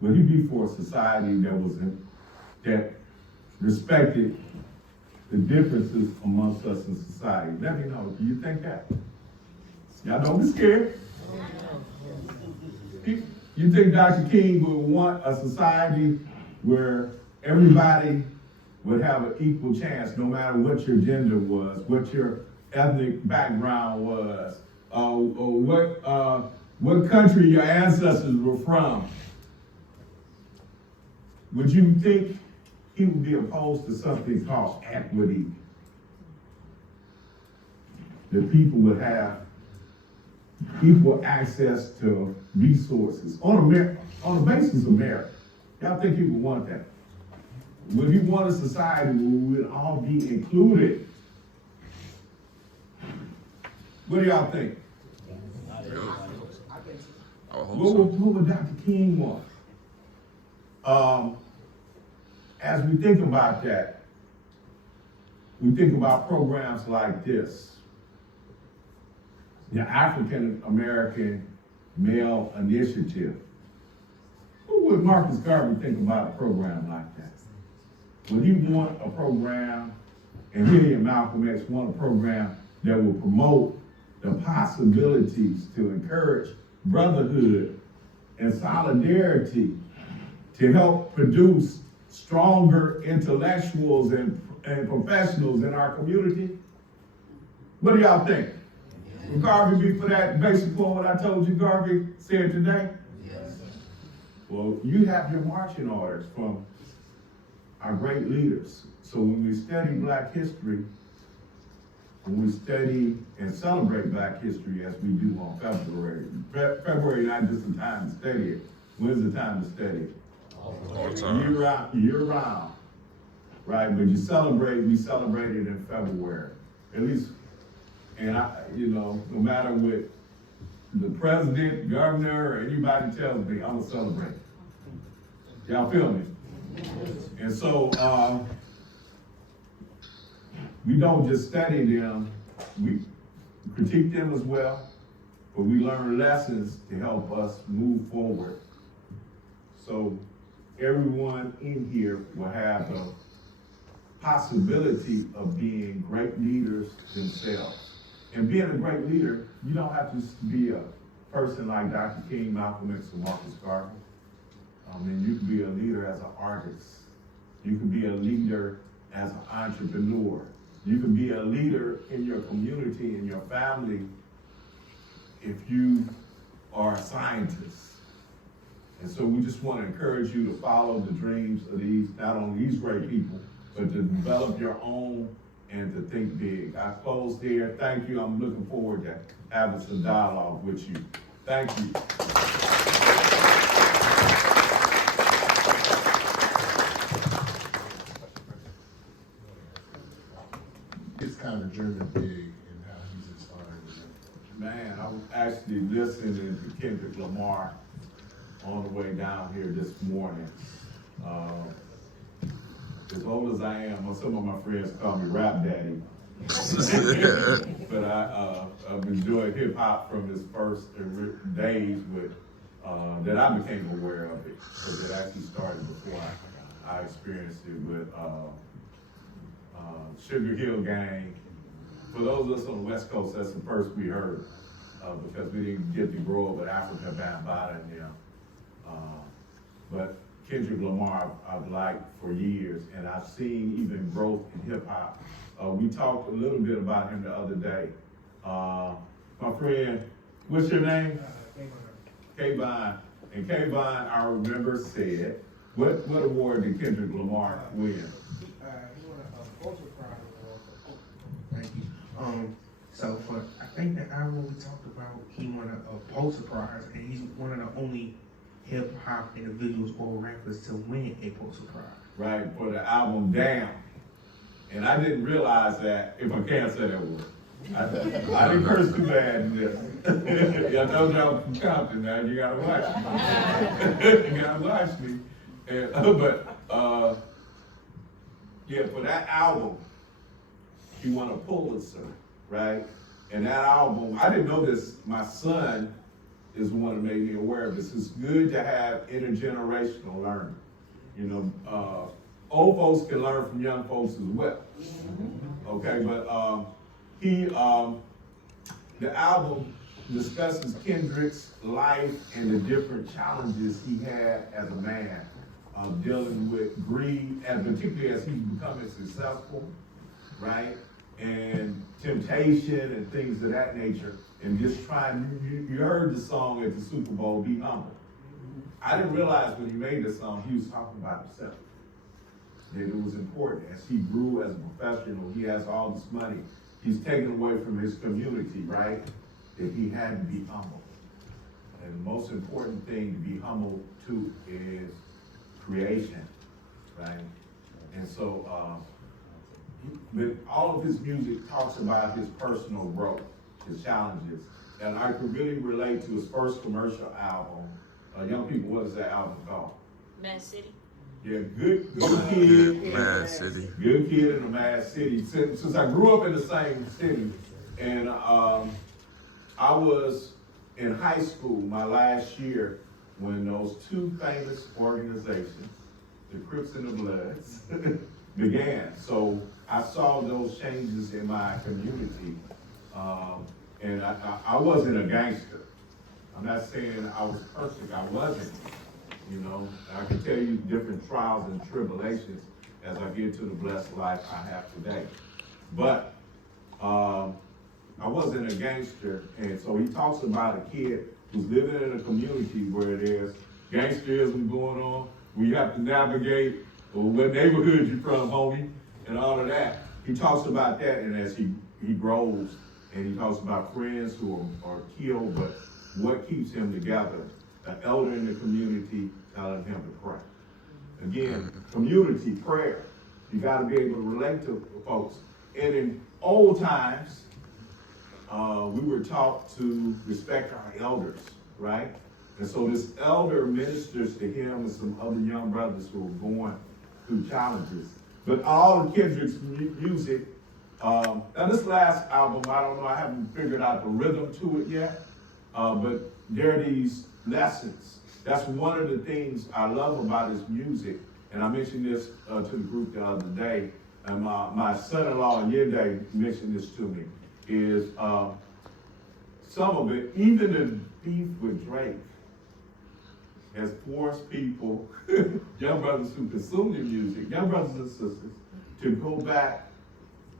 Would he be for a society that respected the differences amongst us in society? Let me know. Do you think that? Y'all don't be scared. You think Dr. King would want a society where everybody would have an equal chance, no matter what your gender was, what your ethnic background was, or what country your ancestors were from? Would you think he would be opposed to something called equity? That people would have equal access to resources on the basis of merit. Y'all think he would want that? Would he want a society where we would all be included? What do y'all think? What would Dr. King want? As we think about that, we think about programs like this. The African American Male Initiative. What would Marcus Garvey think about a program like that? Would he want a program, and he and Malcolm X want a program that will promote the possibilities to encourage brotherhood and solidarity to help produce stronger intellectuals and professionals in our community? What do y'all think? Would Garvey be for that based upon what I told you Garvey said today? Yes. Well, you have your marching orders from our great leaders. So when we study Black history, when we study and celebrate Black history as we do on February not just the time to study it. When's the time to study it? All the time. Year round, right? But we celebrate it in February, at least. And no matter what the president, governor, or anybody tells me, I'm gonna celebrate. Y'all feel me? And so, we don't just study them, we critique them as well, but we learn lessons to help us move forward. So everyone in here will have the possibility of being great leaders themselves. And being a great leader, you don't have to be a person like Dr. King, Malcolm X, or Marcus Garvey. And you can be a leader as an artist. You can be a leader as an entrepreneur. You can be a leader in your community, in your family, if you are a scientist. And so we just want to encourage you to follow the dreams of these, not only these great people, but to develop your own and to think big. I close there. Thank you. I'm looking forward to having some dialogue with you. Thank you. It's kind of driven big in how he's inspired. Man, I was actually listening to Kendrick Lamar on the way down here this morning. As old as I am, some of my friends call me Rap Daddy. But I've enjoyed hip hop from his first days with that I became aware of it, because it actually started before I experienced it with Sugar Hill Gang. For those of us on the West Coast, that's the first we heard, because we didn't get to grow up with Africa Bambaataa and them. But Kendrick Lamar I've liked for years, and I've seen even growth in hip hop. We talked a little bit about him the other day. My friend, what's your name? K-Vine. And K-Vine, I remember said, what award did Kendrick Lamar win? He won a Pulitzer Prize award for Thank you. So for I think the album we talked about, he won a Pulitzer Prize, and he's one of the only hip hop individuals or rappers to win a Pulitzer Prize. Right, for the album Damn. And I didn't realize that, if I can't say that word. I didn't curse too bad in this. I told y'all from Compton, now you gotta watch me. You gotta watch me. And, yeah, for that album, he won a Pulitzer, right? And that album, I didn't know this, my son is the one that made me aware of this. It's good to have intergenerational learning. You know, old folks can learn from young folks as well. Okay, but the album discusses Kendrick's life and the different challenges he had as a man, dealing with greed, and particularly as he's becoming successful, right? And temptation and things of that nature, and just trying, you heard the song at the Super Bowl, Be Humble. I didn't realize when he made this song, he was talking about himself. That it was important as he grew as a professional, he has all this money, he's taken away from his community, right? That he had to be humble. And the most important thing to be humble to is creation, right? And so, but all of his music talks about his personal growth, his challenges. And I could really relate to his first commercial album. Young people, what is that album called? Mad City. Yeah, good kid. Mad City. Good kid in a mad city. Since I grew up in the same city, and I was in high school my last year when those two famous organizations, the Crips and the Bloods, began. So I saw those changes in my community, and I wasn't a gangster. I'm not saying I was perfect, I wasn't. You know, I can tell you different trials and tribulations as I get to the blessed life I have today. But I wasn't a gangster, and so he talks about a kid who's living in a community where there's gangsterism going on, where you have to navigate what neighborhood you're from, homie, and all of that. He talks about that, and as he grows, and he talks about friends who are killed, but what keeps him together. An elder in the community telling him to pray. Again, community prayer. You got to be able to relate to folks. And in old times, we were taught to respect our elders, right? And so this elder ministers to him and some other young brothers who are going through challenges. But all of Kendrick's music, now this last album, I don't know, I haven't figured out the rhythm to it yet, but there are these lessons. That's one of the things I love about his music. And I mentioned this to the group the other day, and my son-in-law Yende mentioned this to me, is some of it, even the beef with Drake, has forced people, young brothers who consume the music, young brothers and sisters, to go back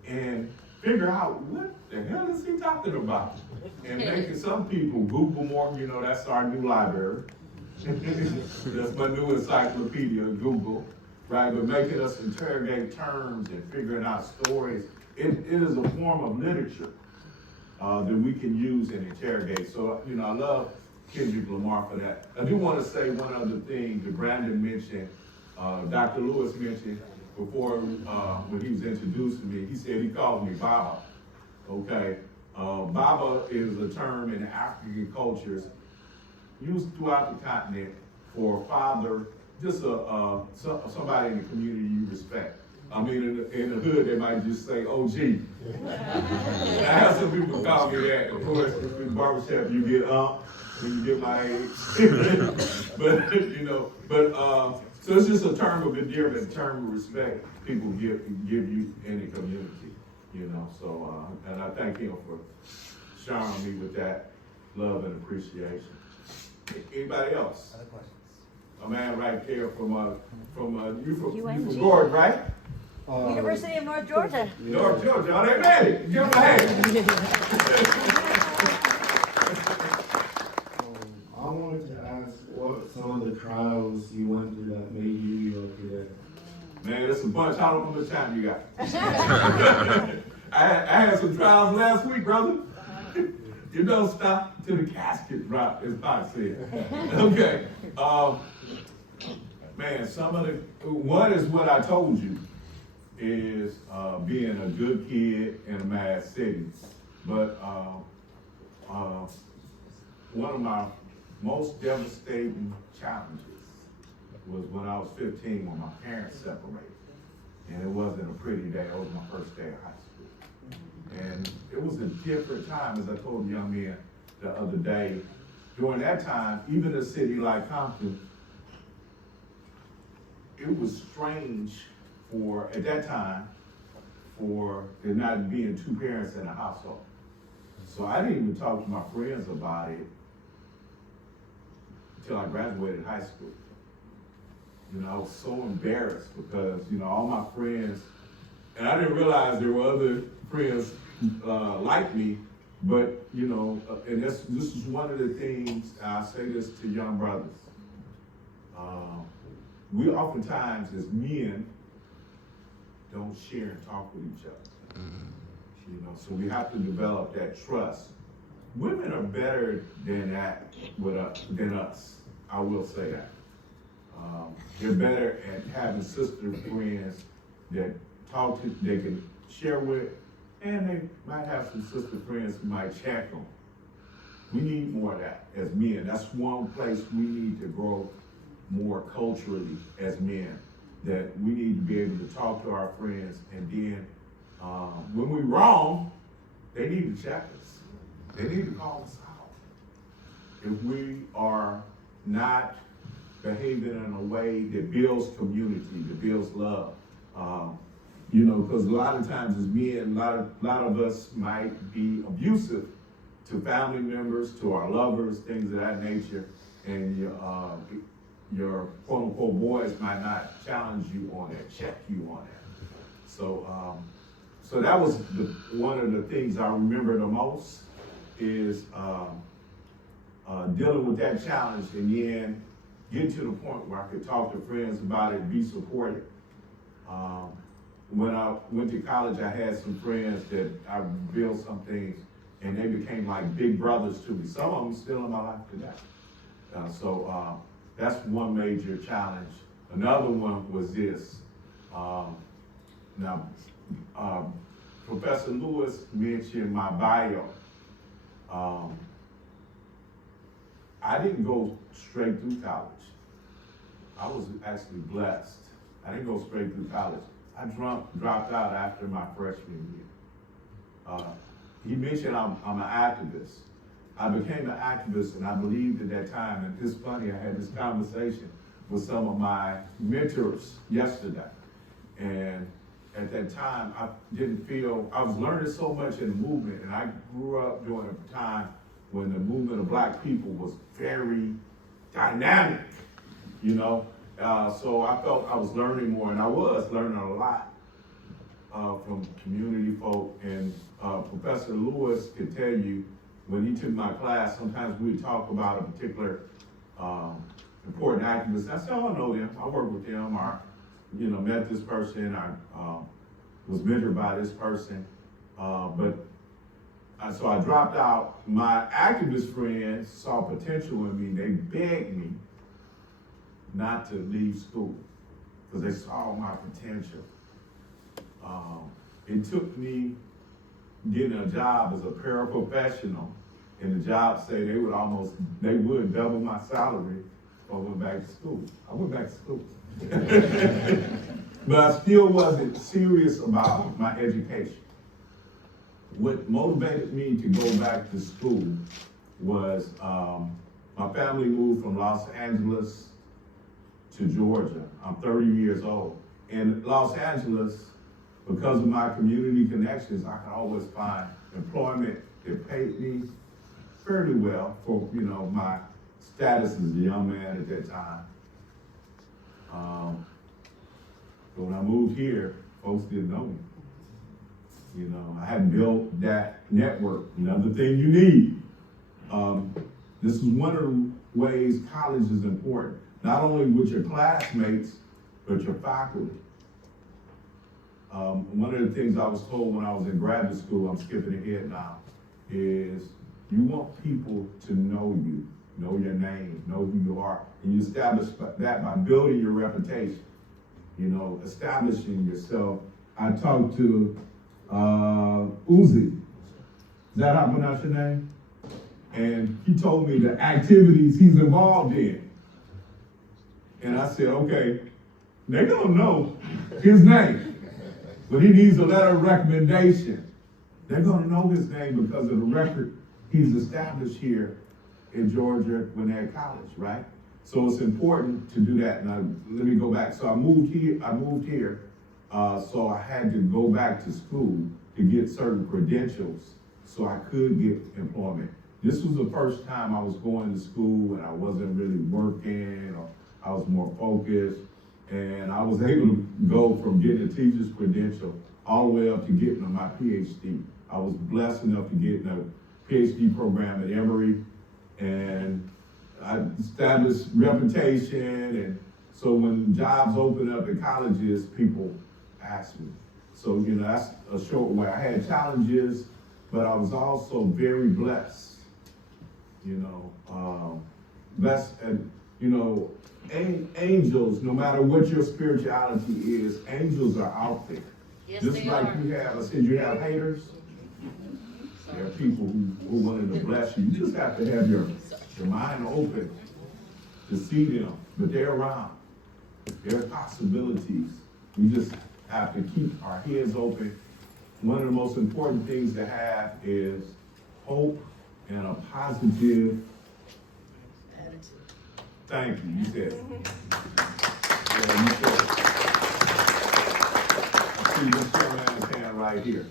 and figure out what the hell is he talking about? And making some people Google more, you know, that's our new library. That's my new encyclopedia, Google, right? But making us interrogate terms and figuring out stories. It is a form of literature that we can use and interrogate. So, you know, I love Kendrick Lamar for that. I do want to say one other thing that Brandon mentioned, Dr. Lewis mentioned before when he was introducing me. He said he called me Baba, okay? Baba is a term in African cultures used throughout the continent for a father, just somebody in the community you respect. I mean, in the hood, they might just say, OG. I have some people call me that. Of course, in the barbershop, you get when you get my age. But, you know, so it's just a term of endearment, a term of respect people give you in the community, you know. So, and I thank him for showering me with that love and appreciation. Anybody else? Other questions? A man right there from you from Gordon, right? University of North Georgia. North Georgia, oh, they made it. Give them a hand. I wanted to ask what some of the trials you went through that made you go through that. Man, there's a bunch. How much time you got? I had some trials last week, brother. You don't stop till the casket drop, as Pop said. Okay. Man, one is what I told you, is being a good kid in a mad city. But one of my most devastating challenges was when I was 15 when my parents separated. And it wasn't a pretty day. It was my first day of high school. And it was a different time, as I told the young men the other day. During that time, even a city like Compton, it was strange at that time, for there not being two parents in a household. So I didn't even talk to my friends about it until I graduated high school. You know, I was so embarrassed because, you know, all my friends, and I didn't realize there were other friends like me, but, you know, and this is one of the things, I say this to young brothers. We oftentimes, as men, don't share and talk with each other. You know, so we have to develop that trust. Women are better than that than us. I will say that. They're better at having sister friends that they can share with, and they might have some sister friends who might check them. We need more of that as men. That's one place we need to grow more culturally as men. That we need to be able to talk to our friends, and then when we're wrong, they need to check us. They need to call us out. If we are not behaving in a way that builds community, that builds love, you know, because a lot of times as men, a lot of us might be abusive to family members, to our lovers, things of that nature, and your quote-unquote boys might not challenge you on that, check you on that. So that was one of the things I remember the most is dealing with that challenge, and then getting to the point where I could talk to friends about it, be supported. When I went to college, I had some friends that I built some things, and they became like big brothers to me. Some of them still in my life today. So that's one major challenge. Another one was this. Now, Professor Lewis mentioned my bio, I didn't go straight through college. I was actually blessed. I didn't go straight through college. I dropped out after my freshman year. He mentioned I'm an activist. I became an activist, and I believed at that time, and it's funny, I had this conversation with some of my mentors yesterday. And at that time, I didn't feel, I was learning so much in the movement, and I grew up during a time when the movement of Black people was very dynamic, you know? So I felt I was learning more, and I was learning a lot from community folk. And Professor Lewis could tell you, when he took my class, sometimes we would talk about a particular important activist. I said, oh, I know them. I work with them. I, met this person. I was mentored by this person. So I dropped out. My activist friends saw potential in me. They begged me not to leave school because they saw my potential. It took me getting a job as a paraprofessional, and the job said they would double my salary if I went back to school. I went back to school. But I still wasn't serious about my education. What motivated me to go back to school was my family moved from Los Angeles to Georgia. I'm 30 years old. In Los Angeles, because of my community connections, I could always find employment that paid me fairly well for, my status as a young man at that time. But when I moved here, folks didn't know me. I hadn't built that network, another thing you need. This is one of the ways college is important, not only with your classmates, but your faculty. One of the things I was told when I was in graduate school, I'm skipping ahead now, is you want people to know you, know your name, know who you are, and you establish that by building your reputation, establishing yourself. I talked to Uzi, is that how I pronounce your name? And he told me the activities he's involved in. And I said, okay, they don't know his name, but he needs a letter of recommendation. They're gonna know his name because of the record he's established here in Georgia when they're at college, right? So it's important to do that. Now, let me go back. So I moved here, so I had to go back to school to get certain credentials so I could get employment. This was the first time I was going to school and I wasn't really working, or I was more focused. And I was able to go from getting a teacher's credential all the way up to getting my PhD. I was blessed enough to get in a PhD program at Emory, and I established reputation. And so when jobs open up at colleges, people ask me. So, that's a short way. I had challenges, but I was also very blessed. Blessed, and angels, no matter what your spirituality is, angels are out there. Yes, Just they like are. you have haters. There are people who wanted to bless you. You just have to have your mind open to see them, but they're around. There are possibilities. We just have to keep our heads open. One of the most important things to have is hope and a positive attitude. Thank you. You said it. Yeah, you said it. I see this young man's hand right here.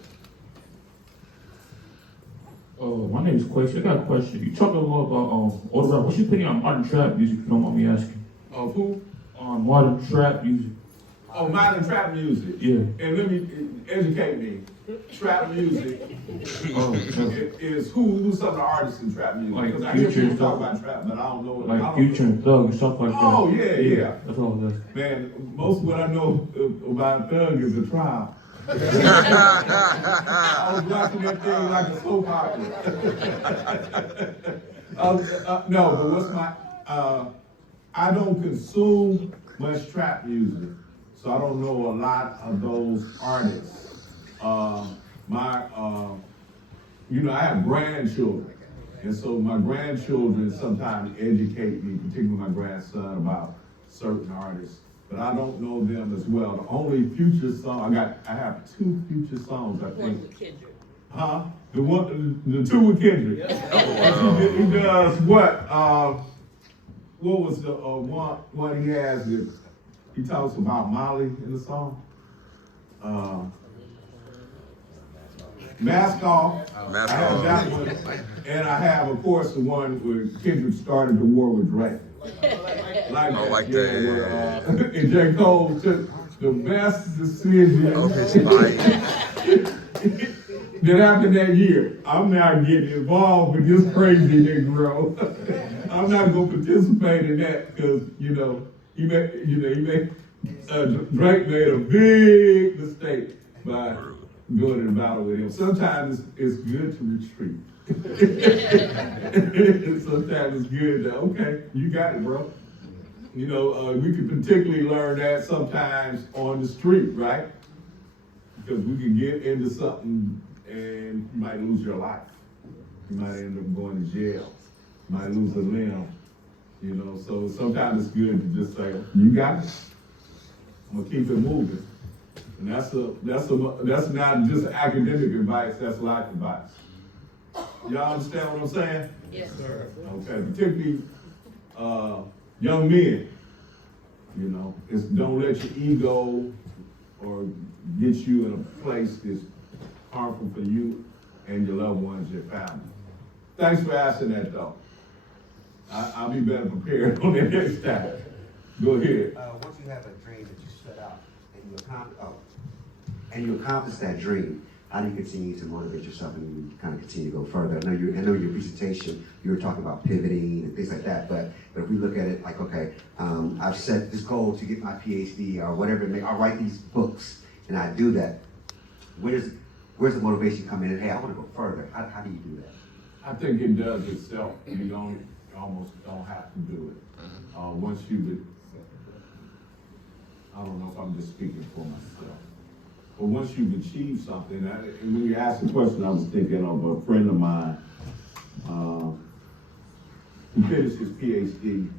My name is Quash. I got a question. You talked a lot about old rap. What's your opinion on modern trap music, if you don't mind me asking? Of who? On modern trap music. Oh, modern trap music. Yeah. And let me educate me. Trap music is who's some of the artists in trap music? Like Because I hear Future people and talk stuff. about trap, but I don't know. Like Future and Thug and stuff like that. Oh, yeah. That's all I was asking. Man, most of what I know about Thug is a trial. I was watching that thing like a soap opera. No, but what's my, I don't consume much trap music, so I don't know a lot of those artists. I have grandchildren, And so my grandchildren sometimes educate me, particularly my grandson, about certain artists, but I don't know them as well. The only future song, I have 2 future songs, I think. One with Kendrick. Huh? The 2 with Kendrick. He does what? What was the one he has that he talks about Molly in the song? Mask Off. Mask I have Off. that one. And I have, of course, the one where Kendrick started the war with Drake. Like Oh, that, like yeah, that, where, and J. Cole took the best decision that happened that year. I'm not getting involved with this crazy Negro. I'm not gonna participate in that because Drake made a big mistake by going in battle with him. Sometimes it's good to retreat. Sometimes it's good to, okay, you got it, bro. We can particularly learn that sometimes on the street, right? Because we can get into something and you might lose your life. You might end up going to jail. You might lose a limb. So sometimes it's good to just say, you got it. I'm gonna keep it moving. And that's not just academic advice, that's life advice. Y'all understand what I'm saying? Yes, sir. Okay, particularly young men. It's don't let your ego or get you in a place that's harmful for you and your loved ones, your family. Thanks for asking that though. I'll be better prepared on that next time. Go ahead. Once you have a dream that you set out and you accomplish that dream, how do you continue to motivate yourself and you kind of continue to go further? I know your presentation, you were talking about pivoting and things like that, but if we look at it like, okay, I've set this goal to get my PhD or whatever it may, I'll write these books and I do that. Where's the motivation come in? And hey, I want to go further. How do you do that? I think it does itself. You almost don't have to do it. Once I don't know if I'm just speaking for myself. But once you've achieved something, and when you asked the question, I was thinking of a friend of mine who finished his PhD.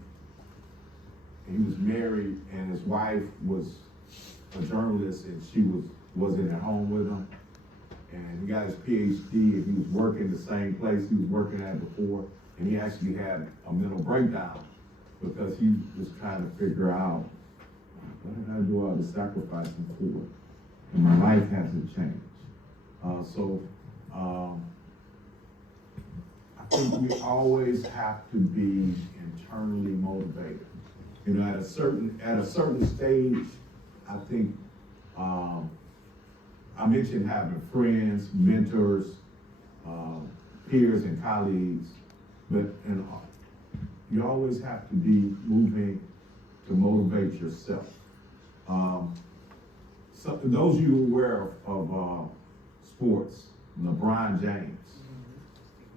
And he was married, and his wife was a journalist, and she wasn't at home with him. And he got his PhD, and he was working the same place he was working at before, and he actually had a mental breakdown because he was trying to figure out, what did I do all the sacrificing for? And my life hasn't changed. I think we always have to be internally motivated. At a certain stage, I think I mentioned having friends, mentors, peers, and colleagues, but you always have to be moving to motivate yourself. So those of you aware of sports, LeBron James.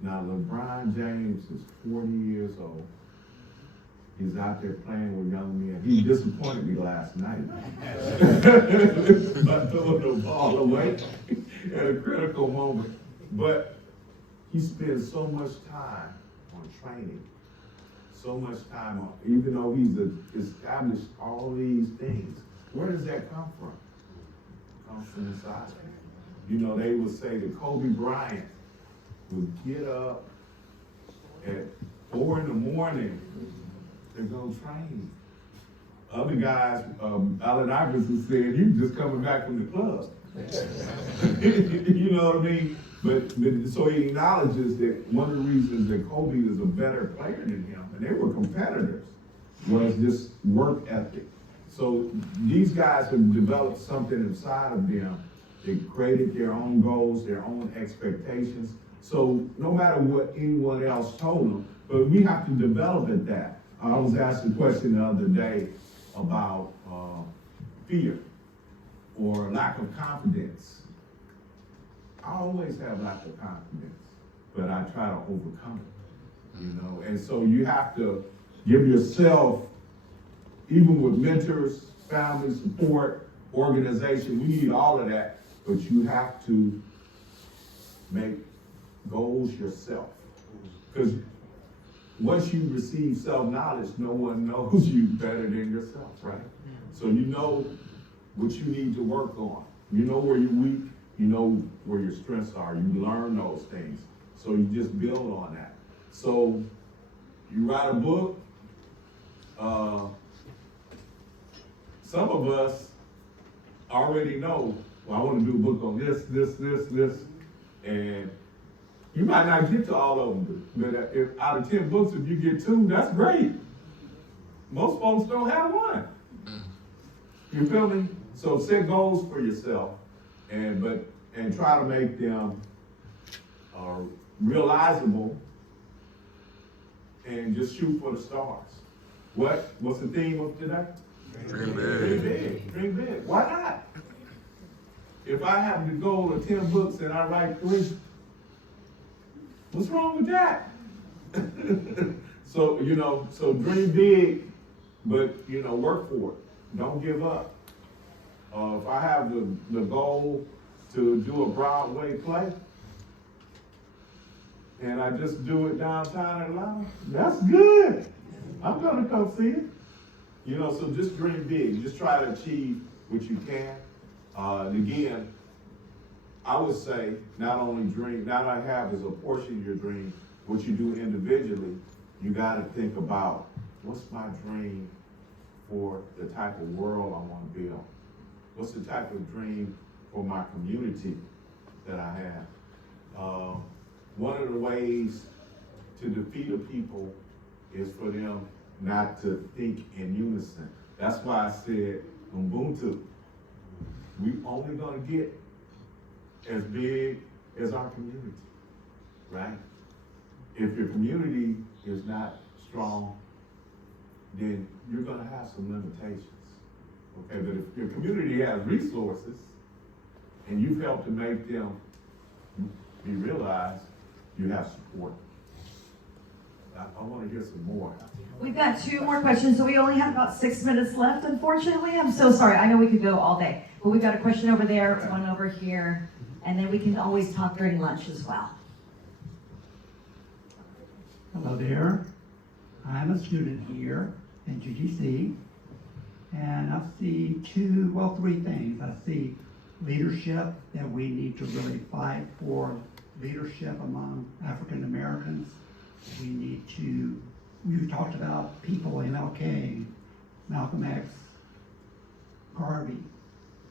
Now LeBron James is 40 years old. He's out there playing with young men. He disappointed me last night by throwing the ball away at a critical moment. But he spends so much time on training, so much time on, even though he's established all these things. Where does that come from? It comes from inside. They would say that Kobe Bryant would get up at 4 in the morning to go train. Other guys, Allen Iverson said, he was just coming back from the club. You know what I mean? But so he acknowledges that one of the reasons that Kobe is a better player than him, and they were competitors, was this work ethic. So these guys have developed something inside of them. They created their own goals, their own expectations. So no matter what anyone else told them, but we have to develop at that. I was asked a question the other day about fear or lack of confidence. I always have lack of confidence, but I try to overcome it, And so you have to give yourself, even with mentors, family support, organization, we need all of that, but you have to make goals yourself. Because once you receive self-knowledge, no one knows you better than yourself, right? So you know what you need to work on. You know where you're weak, you know where your strengths are. You learn those things. So you just build on that. So you write a book. Some of us already know, well, I want to do a book on this, and you might not get to all of them, but if out of 10 books, if you get 2, that's great. Most folks don't have one. You feel me? So set goals for yourself, and try to make them realizable, and just shoot for the stars. What's the theme of today? Dream Dream big. big. Dream big. Why not? If I have the goal of 10 books and I write 3, what's wrong with that? So dream big, but work for it. Don't give up. If I have the goal to do a Broadway play, and I just do it downtown Atlanta, that's good. I'm gonna come see it. So just dream big. Just try to achieve what you can. Again, I would say not only have as a portion of your dream, what you do individually, you gotta think about what's my dream for the type of world I wanna build. What's the type of dream for my community that I have? One of the ways to defeat a people is for them not to think in unison. That's why I said Ubuntu. We only gonna get as big as our community, right? If your community is not strong, then you're gonna have some limitations, okay? But if your community has resources and you've helped to make them be realized, you have support. I wanna hear some more. We've got 2 more questions, so we only have about 6 minutes left, unfortunately. I'm so sorry. I know we could go all day, but we've got a question over there, one over here, and then we can always talk during lunch as well. Hello there. I'm a student here in GGC, and I see 3 things. I see leadership, that we need to really fight for leadership among African Americans. We need to, you talked about people, MLK, Malcolm X, Garvey.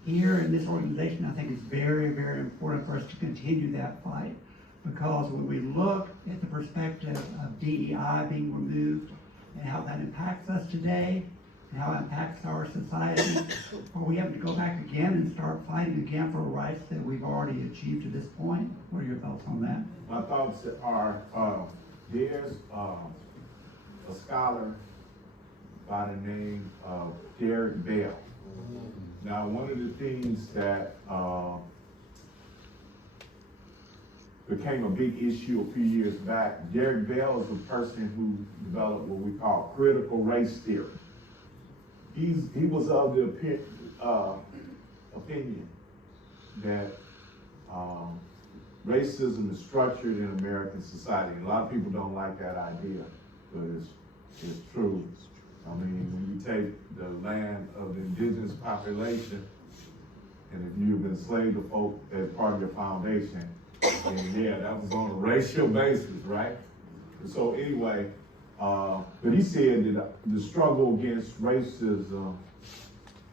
Here in this organization, I think it's very, very important for us to continue that fight, because when we look at the perspective of DEI being removed and how that impacts us today and how it impacts our society, are we having to go back again and start fighting again for rights that we've already achieved to this point? What are your thoughts on that? My thoughts are, there's a scholar by the name of Derek Bell. Now, one of the things that became a big issue a few years back, Derek Bell is a person who developed what we call critical race theory. He was of the opinion that racism is structured in American society. A lot of people don't like that idea, but it's true. I mean, when you take the land of the indigenous population, and if you've enslaved the folk as part of your foundation, then yeah, that was on a racial basis, right? So anyway, but he said that the struggle against racism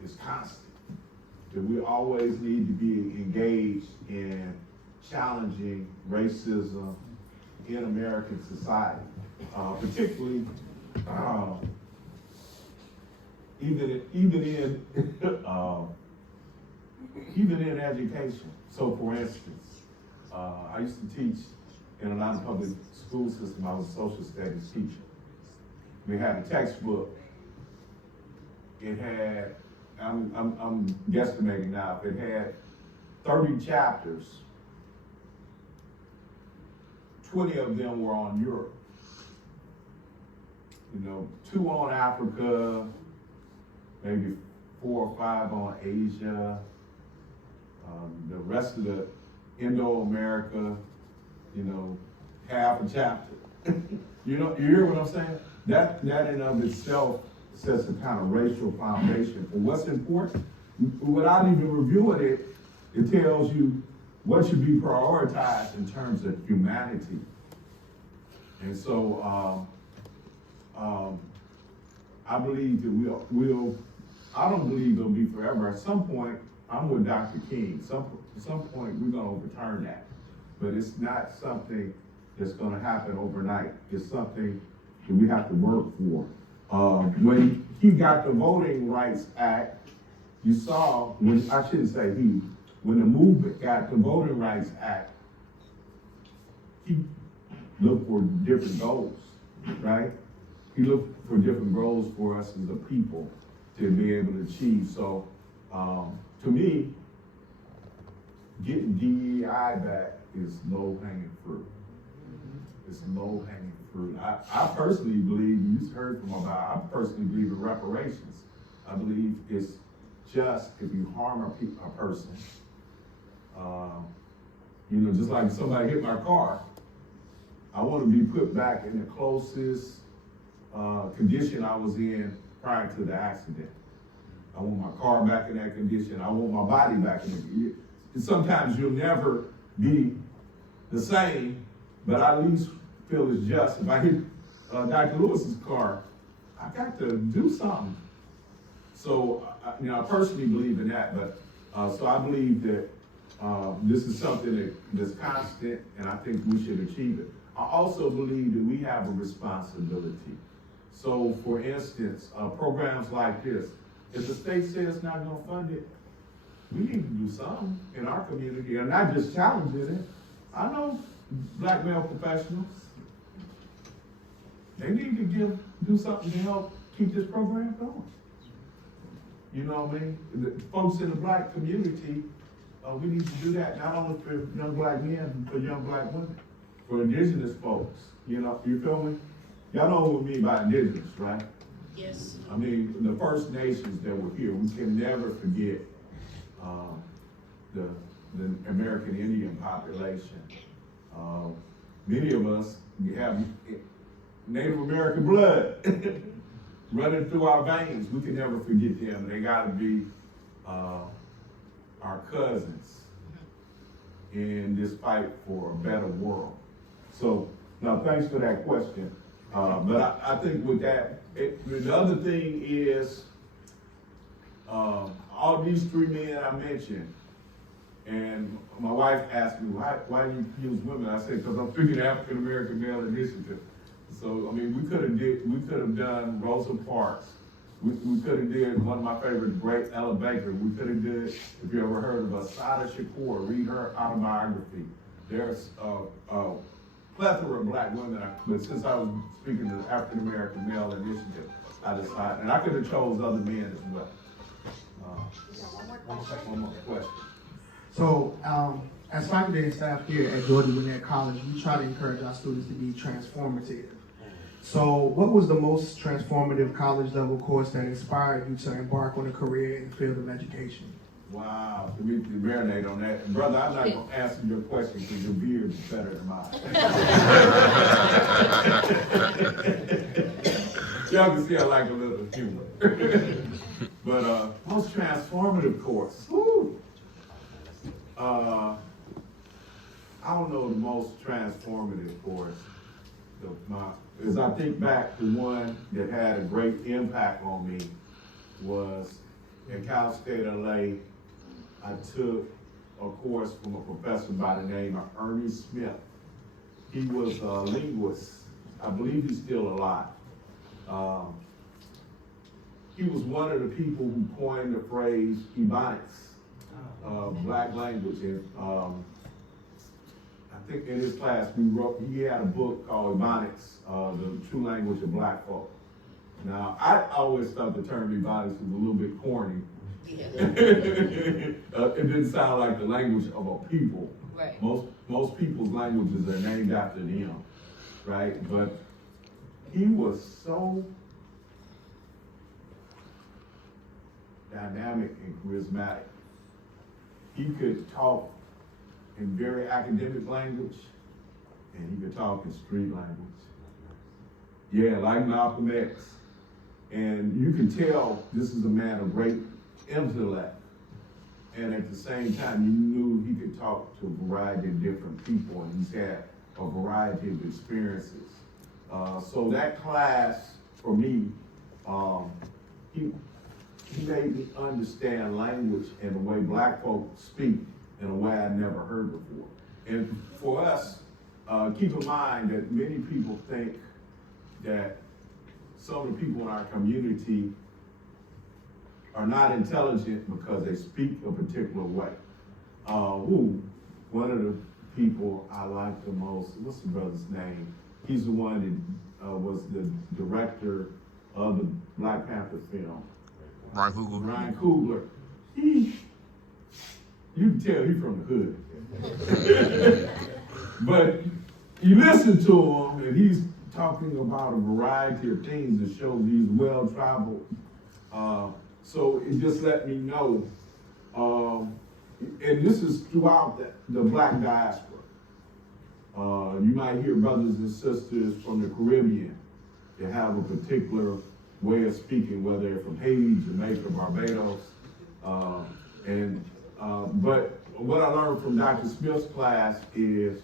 is constant, that we always need to be engaged in challenging racism in American society, particularly even in education. So, for instance, I used to teach in a non-public school system. I was a social studies teacher. We had a textbook. It had, I'm guesstimating now, it had 30 chapters. 20 of them were on Europe. 2 on Africa, maybe 4 or 5 on Asia. The rest of the Indo-America, half a chapter. You know, you hear what I'm saying? That in and of itself sets a kind of racial foundation for what's important. Without even reviewing it, it tells you what should be prioritized in terms of humanity. And so I believe that I don't believe it'll be forever. At some point, I'm with Dr. King. At some point, we're gonna overturn that. But it's not something that's gonna happen overnight. It's something that we have to work for. When he got the Voting Rights Act, you saw, when the movement got the Voting Rights Act, he looked for different goals, right? He looked for different goals for us as a people to be able to achieve. So, to me, getting DEI back is low-hanging fruit. It's low-hanging fruit. I personally believe, you heard from about, I personally believe in reparations. I believe it's just if you harm a person, just like somebody hit my car, I want to be put back in the closest condition I was in prior to the accident. I want my car back in that condition. I want my body back in it. And sometimes you'll never be the same, but I at least feel it's just. If I hit Dr. Lewis's car, I got to do something. So, I personally believe in that, but so I believe that this is something that's constant, and I think we should achieve it. I also believe that we have a responsibility. So, for instance, programs like this, if the state says it's not going to fund it, we need to do something in our community, and not just challenging it. I know black male professionals. They need to do something to help keep this program going. You know what I mean? The folks in the black community, we need to do that, not only for young black men, but for young black women, for indigenous folks. You feel me? Y'all know what we mean by indigenous, right? Yes. I mean, the First Nations that were here, we can never forget the American Indian population. Many of us have Native American blood running through our veins. We can never forget them. They gotta be our cousins in this fight for a better world. So, now thanks for that question. But I think with that, the other thing is, all these three men I mentioned, and my wife asked me, why do you use women? I said, because I'm thinking African American Male Initiative. So, I mean, we could have done Rosa Parks. We could have did one of my favorites, Great Ella Baker. We could have did, if you ever heard of Asada Shakur, read her autobiography. There's a plethora of black women, but since I was speaking to the African American Male Initiative, I decided, and I could have chose other men as well. One more question. So, as faculty and staff here at Georgia Gwinnett College, we try to encourage our students to be transformative. So, what was the most transformative college level course that inspired you to embark on a career in the field of education? Wow, to marinate on that. And brother, I'm not going to answer your question because your beard is better than mine. Y'all can see I like a little humor. But most transformative course. Woo. I don't know the most transformative course. As I think back, the one that had a great impact on me was in Cal State LA. I took a course from a professor by the name of Ernie Smith. He was a linguist. I believe he's still alive. He was one of the people who coined the phrase Ebonics, black language. And I think in his class he had a book called Ebonics, the true language of black folk. Now, I always thought the term Ebonics was a little bit corny. It didn't sound like the language of a people. Right. Most people's languages are named after them, right? But he was so dynamic and charismatic. He could talk in very academic language, and he could talk in street language. Yeah, like Malcolm X. And you can tell this is a man of great intellect. And at the same time, you knew he could talk to a variety of different people, and he's had a variety of experiences. So that class, for me, he made me understand language and the way black folks speak in a way I never heard before. And for us, keep in mind that many people think that some of the people in our community are not intelligent because they speak a particular way. One of the people I like the most, what's the brother's name? He's the one that was the director of the Black Panther film. Ryan Coogler. Ryan Coogler. You can tell he's from the hood. But you listen to him and he's talking about a variety of things that show he's well-traveled. So it just let me know, and this is throughout the black diaspora. You might hear brothers and sisters from the Caribbean that have a particular way of speaking, whether they're from Haiti, Jamaica, Barbados. But what I learned from Dr. Smith's class is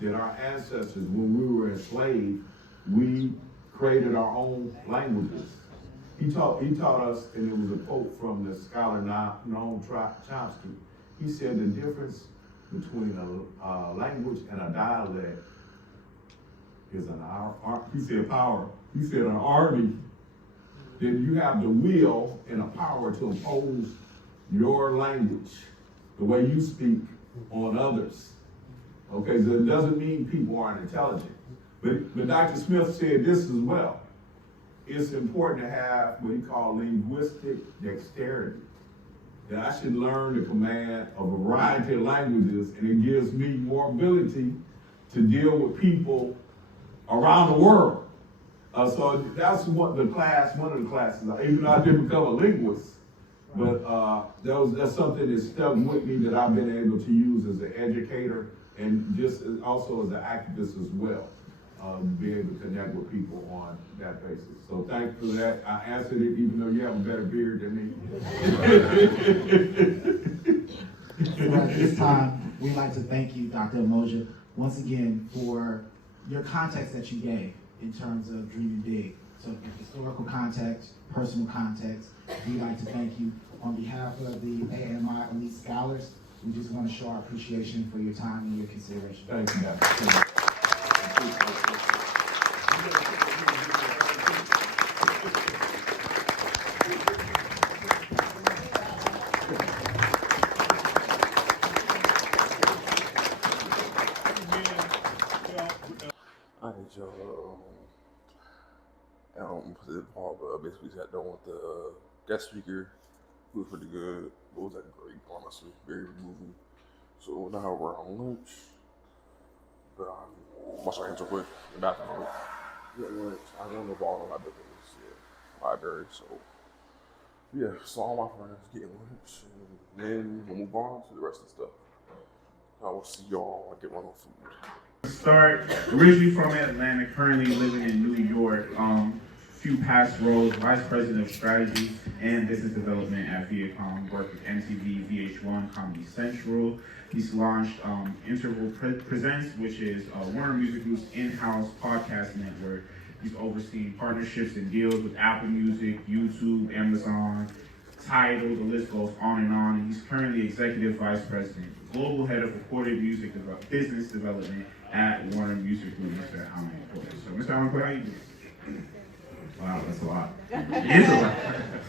that our ancestors, when we were enslaved, we created our own languages. He taught us, and it was a quote from the scholar Noam Chomsky. He said the difference between a language and a dialect is he said power. He said an army. Then you have the will and the power to impose your language, the way you speak on others. Okay, so it doesn't mean people aren't intelligent. But Dr. Smith said this as well. It's important to have what he called linguistic dexterity. That I should learn to command a variety of languages, and it gives me more ability to deal with people around the world. So that's what one of the classes, even though I didn't become a linguist, but that's something that stuck with me that I've been able to use as an educator and just also as an activist as well. Be able to connect with people on that basis. So thank you for that. I answered it even though you have a better beard than me. So at this time, we'd like to thank you, Dr. Umoja, once again for your context that you gave in terms of dreaming big. So historical context, personal context, we'd like to thank you. On behalf of the AAMI Elite Scholars, we just want to show our appreciation for your time and your consideration. Thank you, Dr. Basically sat down with the guest speaker, who was pretty good. It was great, honestly, very moving. So now we're on lunch. But wash our hands real quick in the bathroom. Get lunch. I don't know if all of my business. Library. So yeah, so all my friends getting lunch, and then we'll move on to the rest of the stuff. I will see y'all when I get my own food. Start originally from Atlanta, currently living in New York. Few past roles: Vice President of Strategy and Business Development at Viacom. Worked with MTV, VH1, Comedy Central. He's launched Interval Presents, which is Warner Music Group's in-house podcast network. He's overseen partnerships and deals with Apple Music, YouTube, Amazon, Tidal. The list goes on. And he's currently Executive Vice President, Global Head of Recorded Music Business Development at Warner Music Group, Mr. Alan Porter. So, Mr. Alan Porter, how you doing? Wow, that's a lot. It is a lot.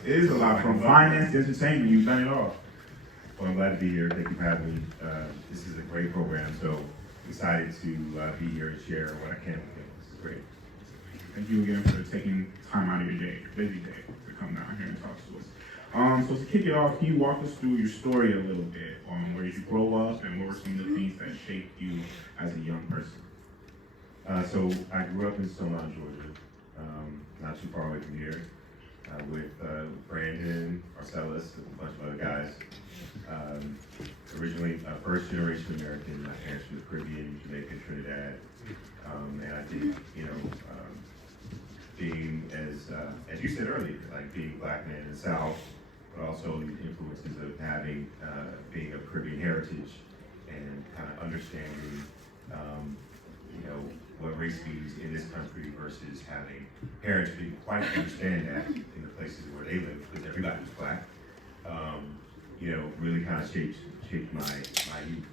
It is a lot. From finance to entertainment, you've done it all. Well, I'm glad to be here. Thank you for having me. This is a great program, so excited to be here and share what I can with you. This is great. Thank you again for taking time out of your day, your busy day, to come down here and talk to us. So to kick it off, can you walk us through your story a little bit? Where did you grow up, and what were some of the things that shaped you as a young person? So I grew up in Stone, Georgia. Not too far away from here, with Brandon, Marcellus, and a bunch of other guys. Originally, first generation American. My parents from the Caribbean, Jamaica, Trinidad, and I did, being as you said earlier, like being a black man in the South, but also the influences of having, being of Caribbean heritage and kind of understanding, what race means in this country versus having parents who didn't quite understand that in the places where they live, because everybody was black. Really kind of shaped my youth.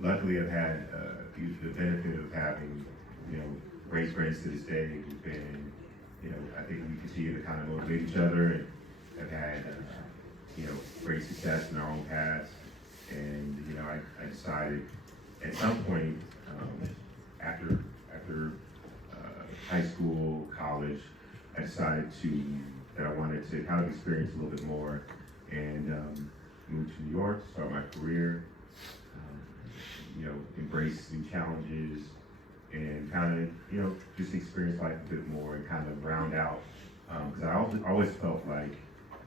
Luckily, I've had the benefit of having, great friends to this day who've been, I think we continue to kind of motivate each other, and have had, great success in our own paths. And, I decided at some point, after high school, college, I decided that I wanted to kind of experience a little bit more, and moved to New York, start my career, embrace new challenges, and kind of, just experience life a bit more and kind of round out. Because I always felt like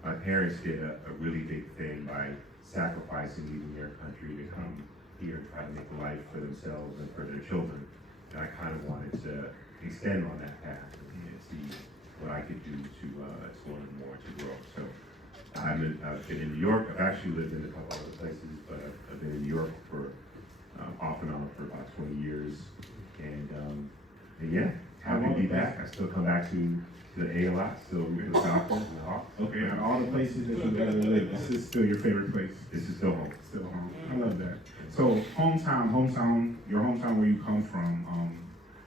my parents did a really big thing by sacrificing leaving their country to come here and try to make a life for themselves and for their children. And I kind of wanted to extend on that path and see what I could do to learn more, to grow. So I've been in New York. I've actually lived in a couple other places, but I've been in New York for off and on for about 20 years. And yeah, happy to be back. I still come back to the A a lot, still with the Falcons and the Hawks. Okay, out of all the places that you've ever lived, this is still your favorite place? This is still home. Still home. I love that. So hometown, your hometown where you come from,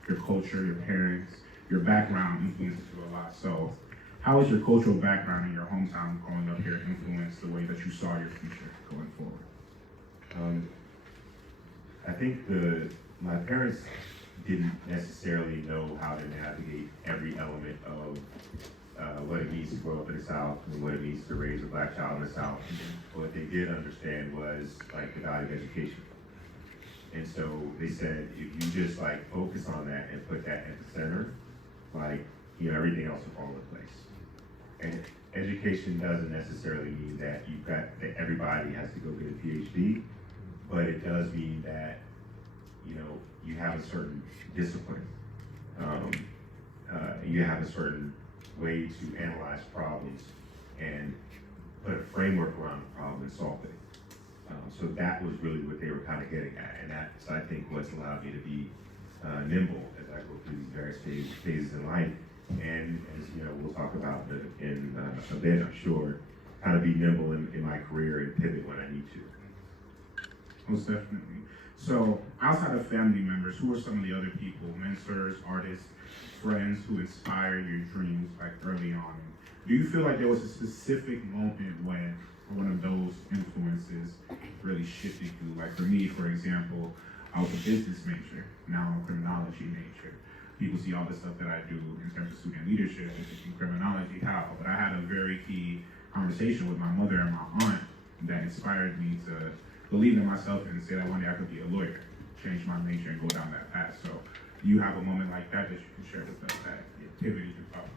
your culture, your parents, your background influences you a lot. So how has your cultural background in your hometown growing up here influenced the way that you saw your future going forward? I think my parents didn't necessarily know how to navigate every element of what it means to grow up in the South and what it means to raise a black child in the South. What they did understand was like the value of education. And so they said, if you just like focus on that and put that at the center, everything else will fall into place. And education doesn't necessarily mean that that everybody has to go get a PhD, but it does mean that, you have a certain discipline. You have a certain way to analyze problems and put a framework around the problem and solve it. So that was really what they were kind of getting at, and that's, I think, what's allowed me to be nimble as I go through these various phases in life. And as we'll talk about in a bit, I'm sure, kind of be nimble in my career and pivot when I need to. Most definitely. So outside of family members, who are some of the other people, mentors, artists, friends who inspire your dreams like early on? Do you feel like there was a specific moment when one of those influences really shifted you? Like for me, for example, I was a business major, now I'm a criminology major. People see all the stuff that I do in terms of student leadership in criminology, how? But I had a very key conversation with my mother and my aunt that inspired me to believe in myself and say that one day I could be a lawyer, change my major and go down that path. So you have a moment like that you can share with us that pivoted your thought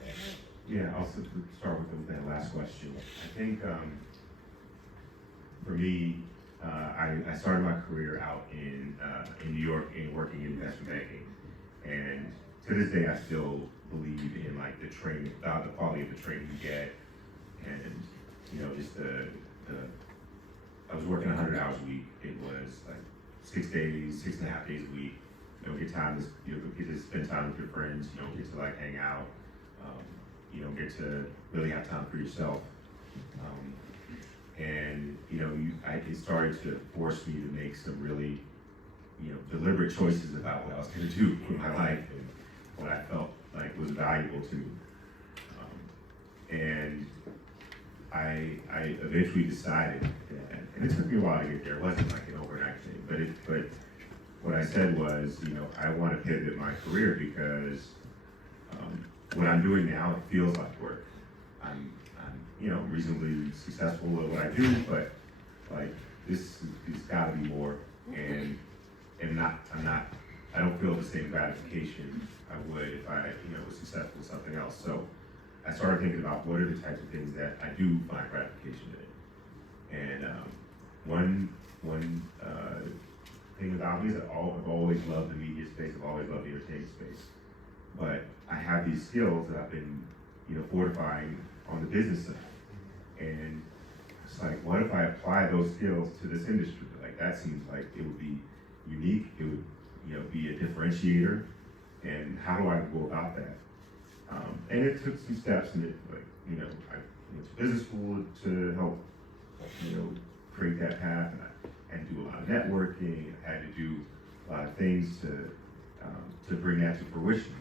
process? Yeah, I'll start with that last question. I think for me, I started my career out in New York in working in investment banking. And to this day, I still believe in like the training, the quality of the training you get, and just I was working 100 hours a week. It was like 6 and a half days a week. You don't get time to get to spend time with your friends. You don't get to like hang out. You don't get to really have time for yourself. And it started to force me to make some really deliberate choices about what I was going to do with my life and what I felt like was valuable to me. And I eventually decided that, and it took me a while to get there. It wasn't like an overnight thing, but what I said was, I want to pivot my career because what I'm doing now, it feels like work. I'm reasonably successful at what I do, but like this has got to be more. And I don't feel the same gratification I would if I, was successful in something else. So I started thinking about what are the types of things that I do find gratification in. And one thing about me is I've always loved the media space. I've always loved the entertainment space. but I have these skills that I've been, fortifying on the business side. And it's like, what if I apply those skills to this industry? Like, that seems like it would be unique. It would, be a differentiator. And how do I go about that? And it took some steps, and I went to business school to help, create that path. And I had to do a lot of networking. I had to do a lot of things to bring that to fruition.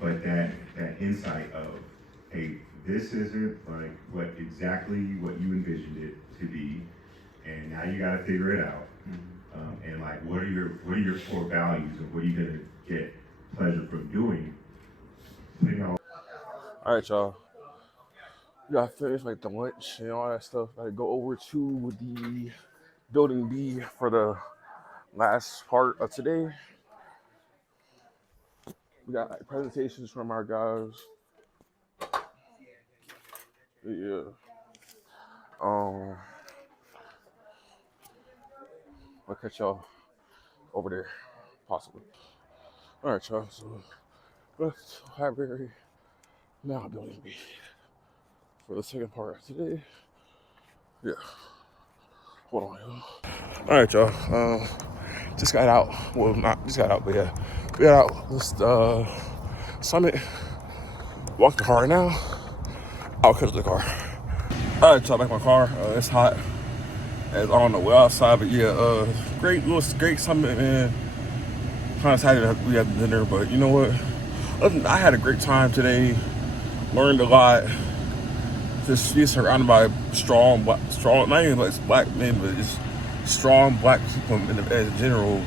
But that insight of, hey, this isn't like what you envisioned it to be, and now you got to figure it out. And like, what are your core values, and what are you gonna get pleasure from doing? All right, y'all. We got finished like the lunch and all that stuff. I go over to the building B for the last part of today. We got like presentations from our guys. Yeah. I'll catch y'all over there, possibly. All right, y'all. So let's library now building B for the second part of today. Yeah. Hold on, y'all. All right, y'all. Just got out. Well, not just got out, but yeah, we got out this summit. Walk the car now. I'll catch the car. All right, y'all. Back in my car. It's hot. As I don't know, we're outside, but yeah, great summit, man. Kind of sad that we had dinner, but you know what? I had a great time today. Learned a lot. Just be surrounded by strong, not even like black men, but just strong black people in general.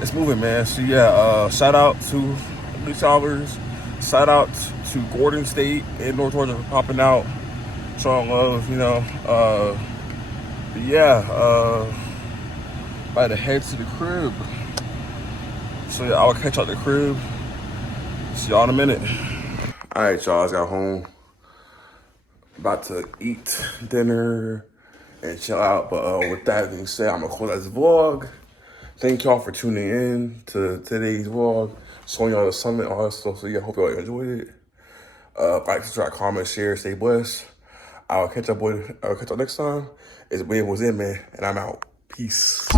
It's moving, man. So yeah, shout out to Elite Scholars. Shout out to Gordon State and North Georgia for popping out, showing love. About to head to the crib. So yeah, I'll catch y'all at the crib. See y'all in a minute. All right, y'all. I just got home. About to eat dinner and chill out. But with that being said, I'm gonna close this vlog. Thank y'all for tuning in to today's vlog, showing y'all the summit, all that stuff. So yeah, hope y'all enjoyed it. Like, subscribe, comment, share, stay blessed. I'll catch y'all next time. It's Wave was in, man, and I'm out. Peace.